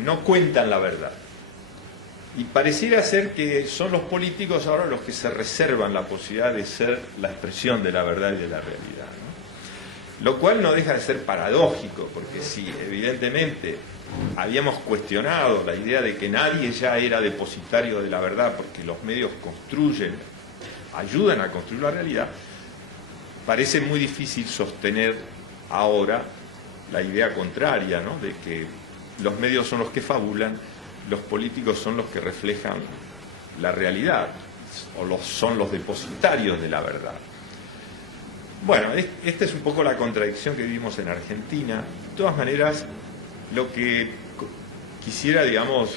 no cuentan la verdad. Y pareciera ser que son los políticos ahora los que se reservan la posibilidad de ser la expresión de la verdad y de la realidad, ¿no? Lo cual no deja de ser paradójico, porque si evidentemente habíamos cuestionado la idea de que nadie ya era depositario de la verdad, porque los medios ayudan a construir la realidad, parece muy difícil sostener ahora la idea contraria, ¿no?, de que los medios son los que fabulan, los políticos son los que reflejan la realidad, o son los depositarios de la verdad. Bueno, esta es un poco la contradicción que vivimos en Argentina. De todas maneras, lo que quisiera, digamos,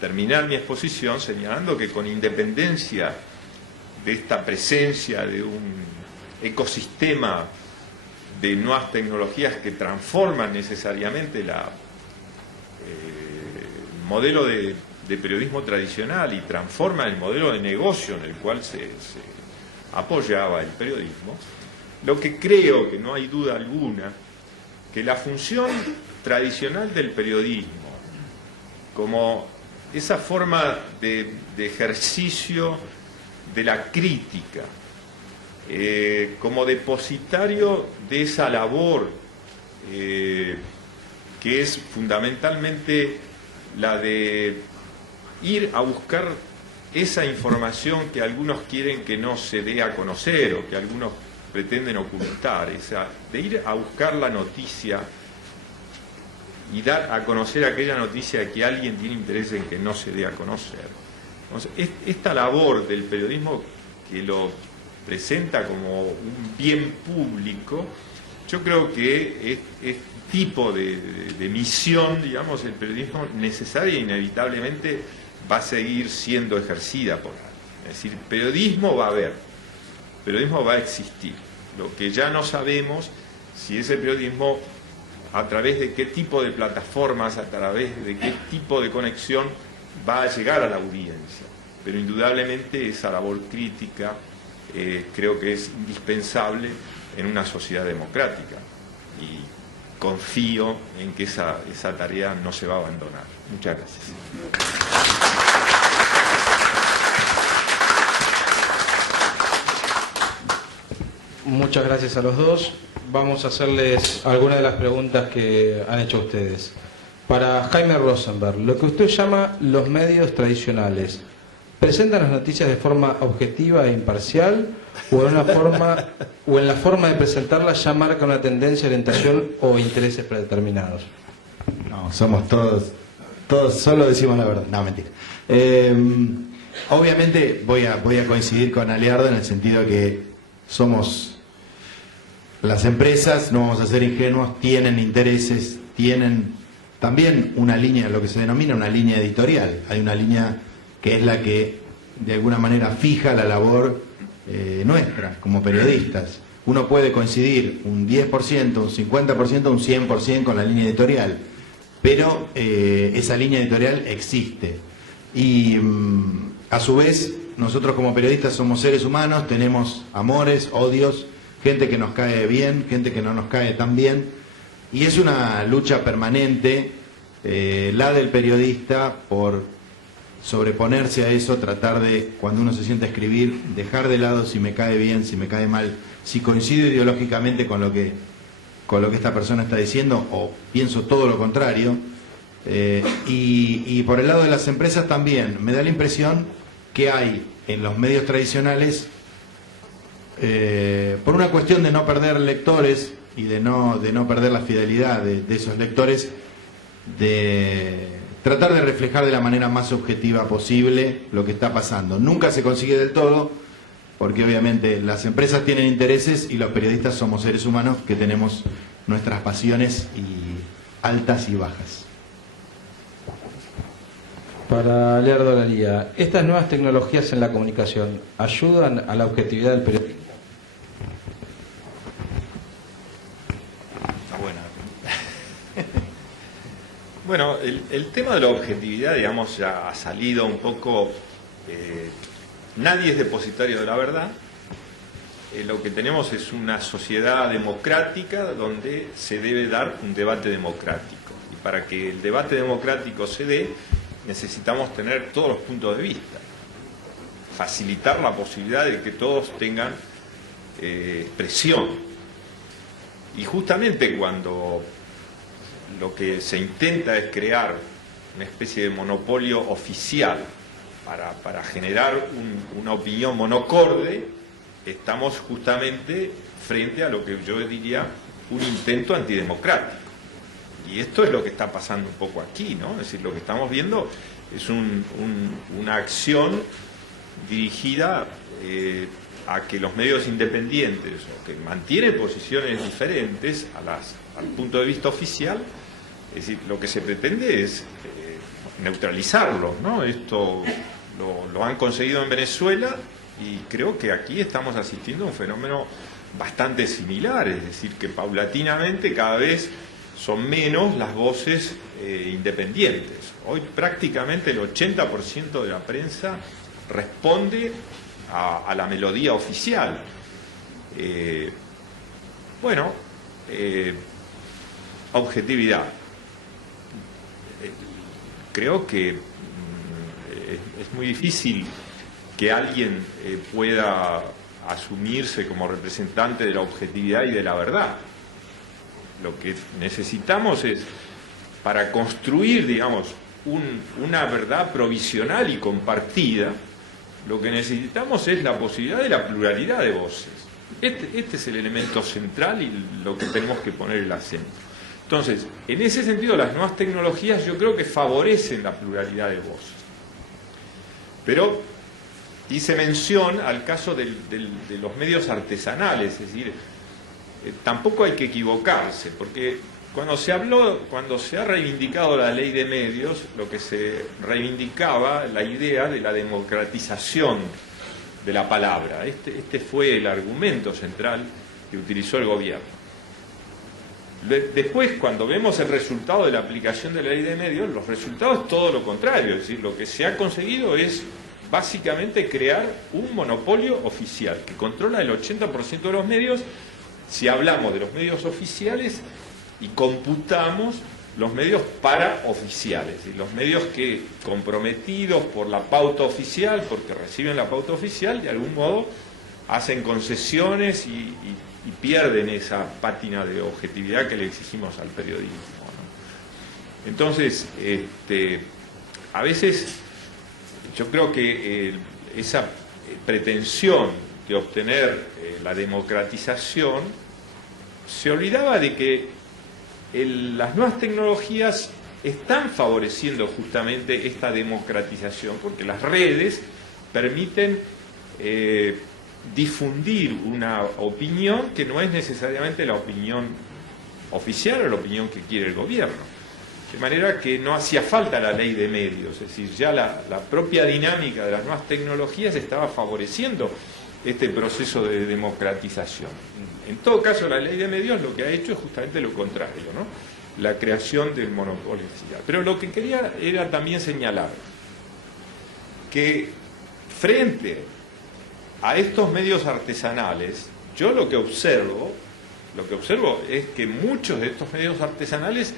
terminar mi exposición señalando que, con independencia de esta presencia de un ecosistema de nuevas tecnologías que transforman necesariamente el modelo de periodismo tradicional y transforma el modelo de negocio en el cual se apoyaba el periodismo, lo que creo, que no hay duda alguna, que la función tradicional del periodismo, como esa forma de ejercicio de la crítica, como depositario de esa labor que es fundamentalmente la de ir a buscar esa información que algunos quieren que no se dé a conocer o que algunos pretenden ocultar, de ir a buscar la noticia y dar a conocer aquella noticia que alguien tiene interés en que no se dé a conocer. Entonces, esta labor del periodismo, que lo presenta como un bien público, yo creo que es tipo de misión, digamos, el periodismo necesaria e inevitablemente va a seguir siendo ejercida por alguien. Es decir, periodismo va a haber, periodismo va a existir. Lo que ya no sabemos si ese periodismo, a través de qué tipo de plataformas, a través de qué tipo de conexión va a llegar a la audiencia. Pero indudablemente esa labor crítica creo que es indispensable en una sociedad democrática. Y confío en que esa tarea no se va a abandonar. Muchas gracias. Muchas gracias a los dos. Vamos a hacerles algunas de las preguntas que han hecho ustedes. Para Jaime Rosenberg, lo que usted llama los medios tradicionales, ¿presentan las noticias de forma objetiva e imparcial o en la forma de presentarlas ya marca una tendencia, orientación o intereses predeterminados? No, somos todos solo decimos la verdad. No, mentira. Obviamente voy a coincidir con Aleardo en el sentido de que somos las empresas, no vamos a ser ingenuos, tienen intereses, tienen también una línea, lo que se denomina una línea editorial. Hay una línea que es la que de alguna manera fija la labor nuestra como periodistas. Uno puede coincidir un 10%, un 50%, un 100% con la línea editorial, pero esa línea editorial existe. Y a su vez, nosotros como periodistas somos seres humanos, tenemos amores, odios, gente que nos cae bien, gente que no nos cae tan bien, y es una lucha permanente, la del periodista, por sobreponerse a eso, tratar de, cuando uno se sienta a escribir, dejar de lado si me cae bien, si me cae mal, si coincido ideológicamente con lo que esta persona está diciendo, o pienso todo lo contrario. Y por el lado de las empresas también, me da la impresión que hay en los medios tradicionales, por una cuestión de no perder lectores y de no perder la fidelidad de esos lectores, de tratar de reflejar de la manera más objetiva posible lo que está pasando. Nunca se consigue del todo, porque obviamente las empresas tienen intereses y los periodistas somos seres humanos que tenemos nuestras pasiones y altas y bajas. Para Leardo Lalía, ¿estas nuevas tecnologías en la comunicación ayudan a la objetividad del periodismo? Bueno, el tema de la objetividad, digamos, ya ha salido un poco. Nadie es depositario de la verdad. Lo que tenemos es una sociedad democrática donde se debe dar un debate democrático. Y para que el debate democrático se dé, necesitamos tener todos los puntos de vista. Facilitar la posibilidad de que todos tengan expresión. Y justamente cuando lo que se intenta es crear una especie de monopolio oficial para generar una opinión monocorde, estamos justamente frente a lo que yo diría un intento antidemocrático. Y esto es lo que está pasando un poco aquí, ¿no? Es decir, lo que estamos viendo es una acción dirigida a que los medios independientes, o que mantienen posiciones diferentes al punto de vista oficial, es decir, lo que se pretende es neutralizarlos, ¿no? Esto lo han conseguido en Venezuela y creo que aquí estamos asistiendo a un fenómeno bastante similar, es decir, que paulatinamente cada vez son menos las voces independientes. Hoy prácticamente el 80% de la prensa responde a la melodía oficial. Objetividad. Creo que es muy difícil que alguien pueda asumirse como representante de la objetividad y de la verdad. Lo que necesitamos es, para construir, digamos, una verdad provisional y compartida, lo que necesitamos es la posibilidad de la pluralidad de voces. Este es el elemento central y lo que tenemos que poner el acento. Entonces, en ese sentido, las nuevas tecnologías yo creo que favorecen la pluralidad de voces. Pero hice mención al caso de los medios artesanales, es decir, tampoco hay que equivocarse, porque cuando se ha reivindicado la ley de medios, lo que se reivindicaba la idea de la democratización de la palabra. Este fue el argumento central que utilizó el gobierno. Después, cuando vemos el resultado de la aplicación de la ley de medios, los resultados es todo lo contrario, es decir, lo que se ha conseguido es básicamente crear un monopolio oficial que controla el 80% de los medios. Si hablamos de los medios oficiales, y computamos los medios paraoficiales, y los medios que, comprometidos por la pauta oficial, porque reciben la pauta oficial, de algún modo hacen concesiones y pierden esa pátina de objetividad que le exigimos al periodismo, ¿no? Entonces, a veces yo creo que esa pretensión de obtener la democratización se olvidaba de que las nuevas tecnologías están favoreciendo justamente esta democratización, porque las redes permiten difundir una opinión que no es necesariamente la opinión oficial o la opinión que quiere el gobierno. De manera que no hacía falta la ley de medios, es decir, ya la propia dinámica de las nuevas tecnologías estaba favoreciendo este proceso de democratización. En todo caso, la ley de medios lo que ha hecho es justamente lo contrario, ¿no? La creación del monopolio. Pero lo que quería era también señalar que frente a estos medios artesanales, yo lo que observo es que muchos de estos medios artesanales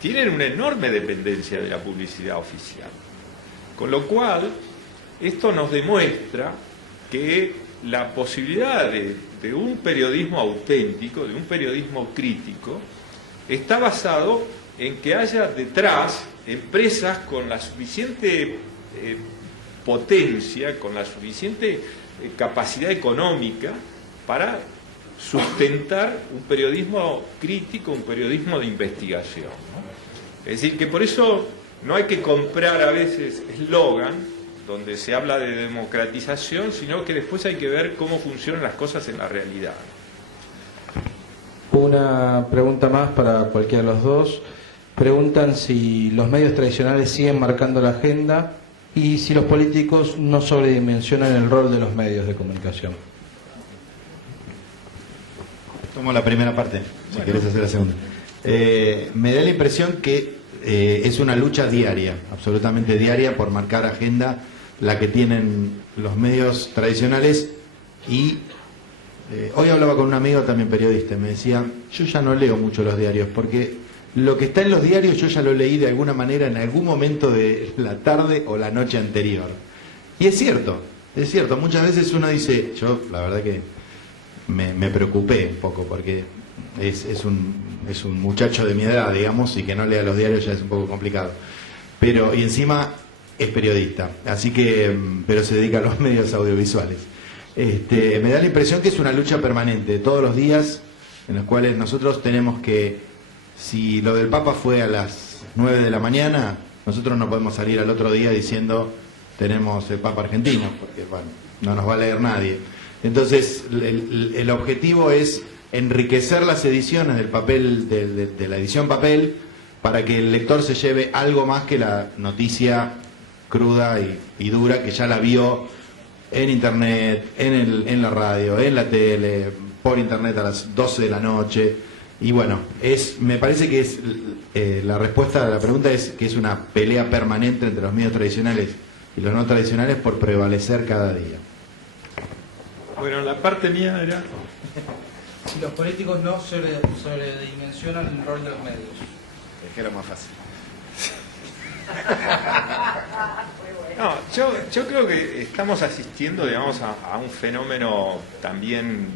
tienen una enorme dependencia de la publicidad oficial. Con lo cual, esto nos demuestra que la posibilidad de un periodismo auténtico, de un periodismo crítico, está basado en que haya detrás empresas con la suficiente potencia, con la suficiente capacidad económica para sustentar un periodismo crítico, un periodismo de investigación, ¿no? Es decir, que por eso no hay que comprar a veces eslogan donde se habla de democratización, sino que después hay que ver cómo funcionan las cosas en la realidad. Una pregunta más para cualquiera de los dos. Preguntan si los medios tradicionales siguen marcando la agenda y si los políticos no sobredimensionan el rol de los medios de comunicación. Tomo la primera parte, si querés hacer la segunda. Me da la impresión que es una lucha diaria, absolutamente diaria, por marcar agenda, la que tienen los medios tradicionales. Y hoy hablaba con un amigo también periodista, me decía, yo ya no leo mucho los diarios, porque lo que está en los diarios yo ya lo leí de alguna manera en algún momento de la tarde o la noche anterior. Y es cierto, muchas veces uno dice, yo la verdad que me preocupé un poco, porque es un muchacho de mi edad, digamos, y que no lea los diarios ya es un poco complicado. Pero, y encima es periodista, así que, pero se dedica a los medios audiovisuales. Me da la impresión que es una lucha permanente, todos los días, en los cuales nosotros tenemos que, si lo del Papa fue a las 9 de la mañana, nosotros no podemos salir al otro día diciendo tenemos el Papa argentino, porque bueno, no nos va a leer nadie. Entonces, el objetivo es enriquecer las ediciones del papel, de la edición papel, para que el lector se lleve algo más que la noticia cruda y dura, que ya la vio en internet, en la radio, en la tele, por internet a las 12 de la noche. Y bueno, me parece que la respuesta a la pregunta es que es una pelea permanente entre los medios tradicionales y los no tradicionales por prevalecer cada día. Bueno, la parte mía era... Si los políticos no sobredimensionan el rol de los medios. Es que era más fácil. No, yo creo que estamos asistiendo, digamos, a un fenómeno también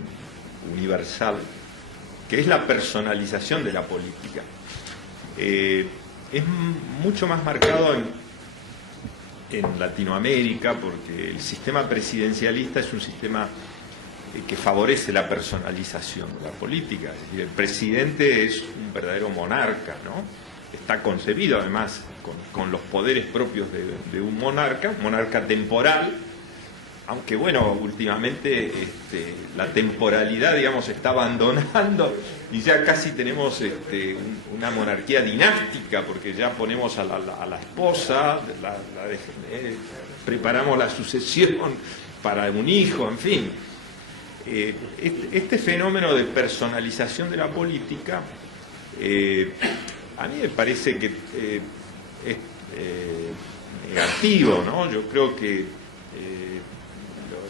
universal, que es la personalización de la política. Es mucho más marcado en Latinoamérica, porque el sistema presidencialista es un sistema que favorece la personalización de la política. Es decir, el presidente es un verdadero monarca, ¿no? Está concebido además con los poderes propios de un monarca temporal, aunque bueno, últimamente la temporalidad, digamos, está abandonando y ya casi tenemos una monarquía dinástica, porque ya ponemos a la esposa, preparamos la sucesión para un hijo, en fin. Este fenómeno de personalización de la política a mí me parece que es negativo, ¿no? Yo creo que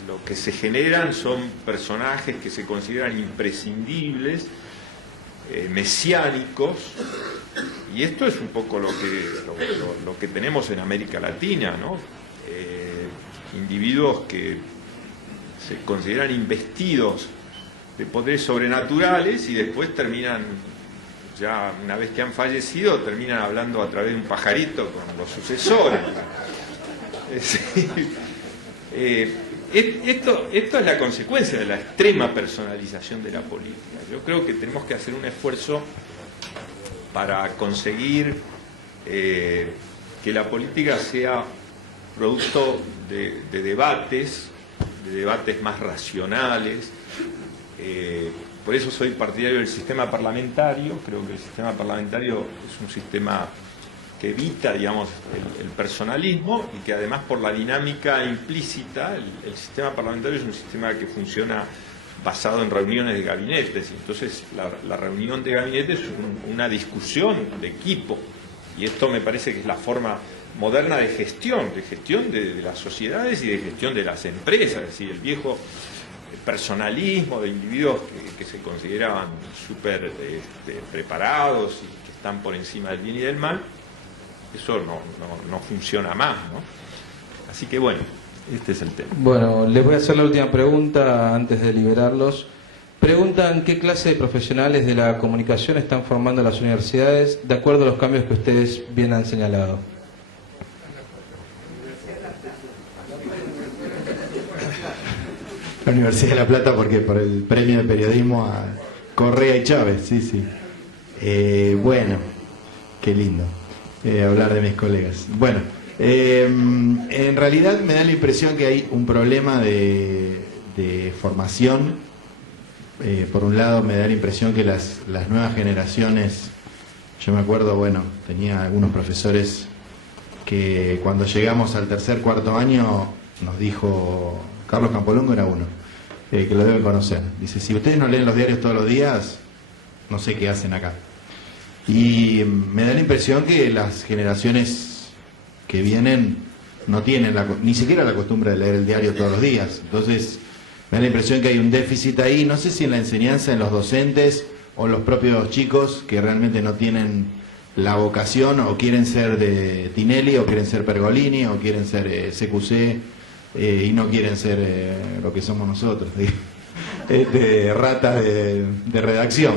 lo que se generan son personajes que se consideran imprescindibles mesiánicos, y esto es un poco lo que tenemos en América Latina, ¿no? Individuos que se consideran investidos de poderes sobrenaturales y después terminan, ya una vez que han fallecido, terminan hablando a través de un pajarito con los sucesores. Esto es la consecuencia de la extrema personalización de la política. Yo creo que tenemos que hacer un esfuerzo para conseguir que la política sea producto de debates más racionales. Por eso soy partidario del sistema parlamentario. Creo que el sistema parlamentario es un sistema que evita, digamos, el personalismo, y que además, por la dinámica implícita, el sistema parlamentario es un sistema que funciona basado en reuniones de gabinetes, y entonces la reunión de gabinetes es una discusión de equipo, y esto me parece que es la forma moderna de gestión de las sociedades y de gestión de las empresas. Es decir, el viejo personalismo de individuos que se consideraban súper preparados y que están por encima del bien y del mal, eso no funciona más, ¿no? Así que bueno, este es el tema. Bueno, les voy a hacer la última pregunta antes de liberarlos. Preguntan qué clase de profesionales de la comunicación están formando las universidades de acuerdo a los cambios que ustedes bien han señalado. La Universidad de La Plata, porque por el premio de periodismo a Correa y Chávez, sí. Bueno, qué lindo hablar de mis colegas. Bueno, en realidad me da la impresión que hay un problema de formación. Por un lado, me da la impresión que las nuevas generaciones, yo me acuerdo, bueno, tenía algunos profesores que cuando llegamos al tercer, cuarto año nos dijo, Carlos Campolongo era uno, que lo deben conocer. Dice, si ustedes no leen los diarios todos los días, no sé qué hacen acá. Y me da la impresión que las generaciones que vienen no tienen ni siquiera la costumbre de leer el diario todos los días. Entonces, me da la impresión que hay un déficit ahí, no sé si en la enseñanza, en los docentes o los propios chicos que realmente no tienen la vocación, o quieren ser de Tinelli, o quieren ser Pergolini, o quieren ser CQC, y no quieren ser lo que somos nosotros, ratas de redacción.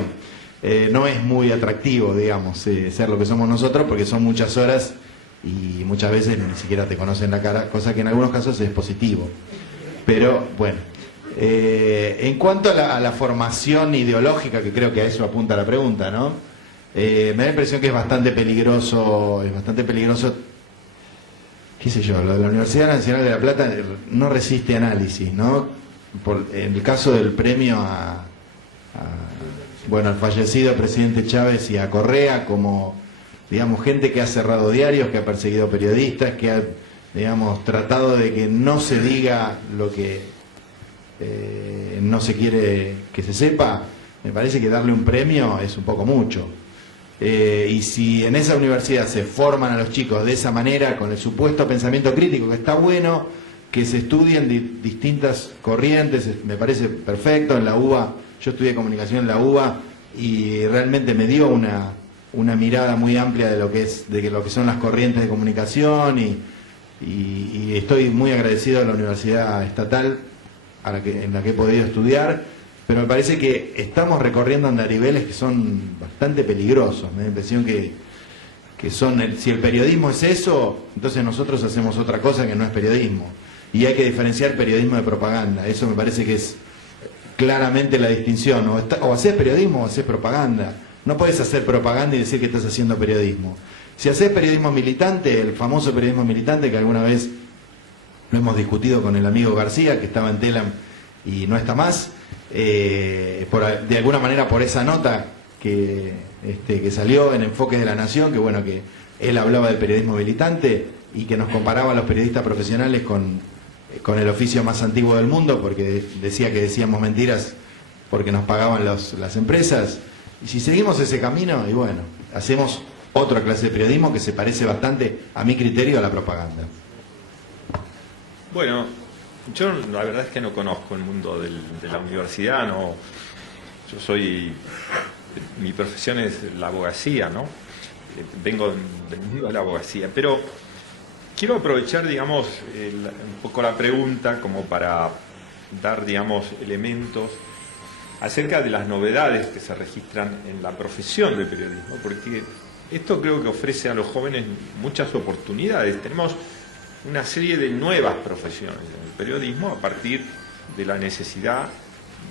No es muy atractivo, digamos, ser lo que somos nosotros, porque son muchas horas y muchas veces ni siquiera te conocen la cara, cosa que en algunos casos es positivo. Pero bueno, en cuanto a la formación ideológica, que creo que a eso apunta la pregunta, ¿no? Me da la impresión que es bastante peligroso, qué sé yo, lo de la Universidad Nacional de La Plata no resiste análisis, ¿no? En el caso del premio al fallecido presidente Chávez y a Correa, como, digamos, gente que ha cerrado diarios, que ha perseguido periodistas, que ha, digamos, tratado de que no se diga lo que no se quiere que se sepa, me parece que darle un premio es un poco mucho. Y si en esa universidad se forman a los chicos de esa manera, con el supuesto pensamiento crítico, que está bueno, que se estudien distintas corrientes, me parece perfecto. En la UBA, yo estudié comunicación en la UBA y realmente me dio una mirada muy amplia de lo que son las corrientes de comunicación, y estoy muy agradecido a la universidad estatal en la que he podido estudiar. Pero me parece que estamos recorriendo andariveles que son bastante peligrosos. Me da la impresión que son, si el periodismo es eso, entonces nosotros hacemos otra cosa que no es periodismo. Y hay que diferenciar periodismo de propaganda. Eso me parece que es claramente la distinción. O haces periodismo o haces propaganda. No puedes hacer propaganda y decir que estás haciendo periodismo. Si haces periodismo militante, el famoso periodismo militante que alguna vez lo hemos discutido con el amigo García, que estaba en Telam y no está más, de alguna manera por esa nota que salió en Enfoques de la Nación, que bueno, que él hablaba del periodismo militante y que nos comparaba a los periodistas profesionales con el oficio más antiguo del mundo, porque decía que decíamos mentiras porque nos pagaban las empresas. Y si seguimos ese camino, y bueno, hacemos otra clase de periodismo que se parece bastante, a mi criterio, a la propaganda. Bueno, yo la verdad es que no conozco el mundo de la universidad, no. Yo soy mi profesión es la abogacía, ¿no? Vengo del mundo de la abogacía, pero quiero aprovechar, digamos, un poco la pregunta como para dar, digamos, elementos acerca de las novedades que se registran en la profesión del periodismo, porque esto creo que ofrece a los jóvenes muchas oportunidades. Tenemos una serie de nuevas profesiones en el periodismo a partir de la necesidad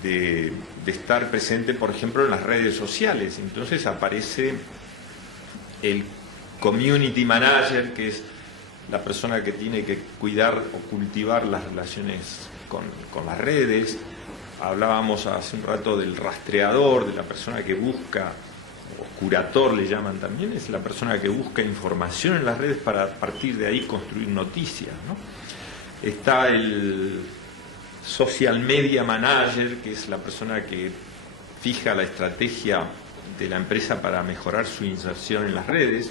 de estar presente, por ejemplo, en las redes sociales. Entonces aparece el community manager, que es la persona que tiene que cuidar o cultivar las relaciones con las redes. Hablábamos hace un rato del rastreador, de la persona que busca, o curator le llaman también, es la persona que busca información en las redes para a partir de ahí construir noticias, ¿no? Está el social media manager, que es la persona que fija la estrategia de la empresa para mejorar su inserción en las redes.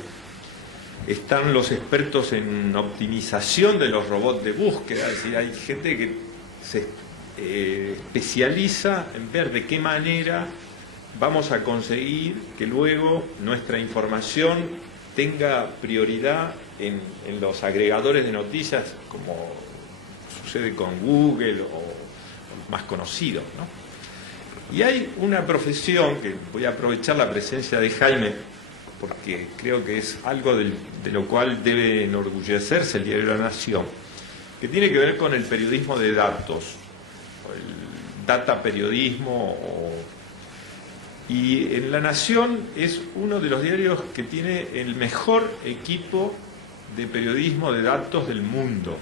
Están los expertos en optimización de los robots de búsqueda, es decir, hay gente que se especializa en ver de qué manera vamos a conseguir que luego nuestra información tenga prioridad en los agregadores de noticias, como sucede con Google o los más conocidos, ¿no? Y hay una profesión que voy a aprovechar la presencia de Jaime, porque creo que es algo de lo cual debe enorgullecerse el diario La Nación, que tiene que ver con el periodismo de datos, o el data periodismo. Y en La Nación es uno de los diarios que tiene el mejor equipo de periodismo de datos del mundo.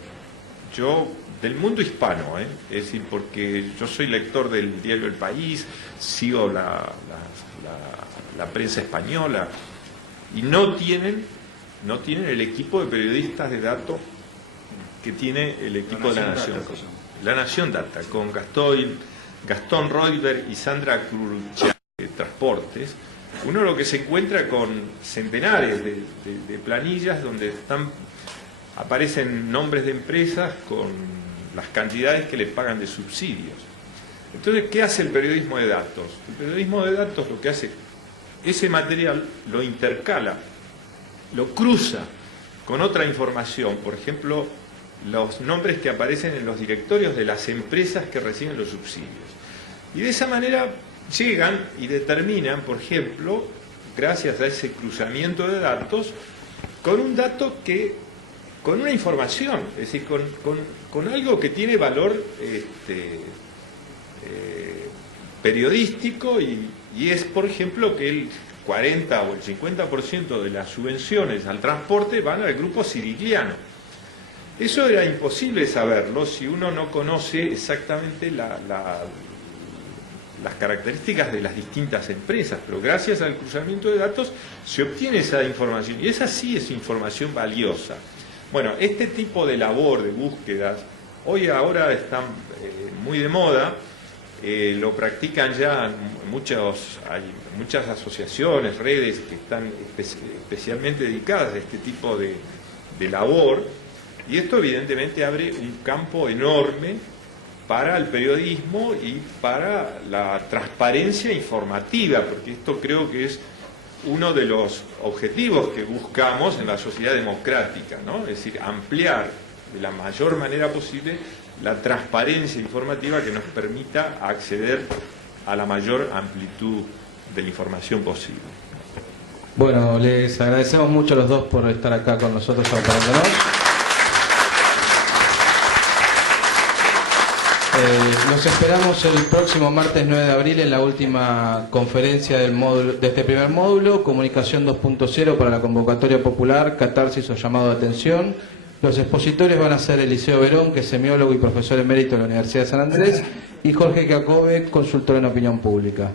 Del mundo hispano, es decir, porque yo soy lector del diario El País, sigo la prensa española, y no tienen el equipo de periodistas de datos que tiene el equipo de La Nación. La Nación Data, con Gastón Reuter y Sandra Crucha de Transportes. Uno lo que se encuentra con centenares de planillas donde aparecen nombres de empresas con las cantidades que le pagan de subsidios. Entonces, ¿qué hace el periodismo de datos? El periodismo de datos lo que hace, ese material lo intercala, lo cruza con otra información, por ejemplo, los nombres que aparecen en los directorios de las empresas que reciben los subsidios. Y de esa manera llegan y determinan, por ejemplo, gracias a ese cruzamiento de datos, con un dato con una información, es decir, con algo que tiene valor periodístico y es, por ejemplo, que el 40 o el 50% de las subvenciones al transporte van al grupo Sirigliano. Eso era imposible saberlo si uno no conoce exactamente las características de las distintas empresas, pero gracias al cruzamiento de datos se obtiene esa información, y esa sí es información valiosa. Bueno, este tipo de labor de búsquedas ahora están muy de moda, lo practican ya hay muchas asociaciones, redes que están especialmente dedicadas a este tipo de labor, y esto evidentemente abre un campo enorme para el periodismo y para la transparencia informativa, porque esto creo que es uno de los objetivos que buscamos en la sociedad democrática, ¿no? Es decir, ampliar de la mayor manera posible la transparencia informativa que nos permita acceder a la mayor amplitud de información posible. Bueno, les agradecemos mucho a los dos por estar acá con nosotros acompañándonos. Los esperamos el próximo martes 9 de abril en la última conferencia de este primer módulo, Comunicación 2.0 para la convocatoria popular, catarsis o llamado de atención. Los expositores van a ser Eliseo Verón, que es semiólogo y profesor emérito de la Universidad de San Andrés, y Jorge Jacobe, consultor en opinión pública.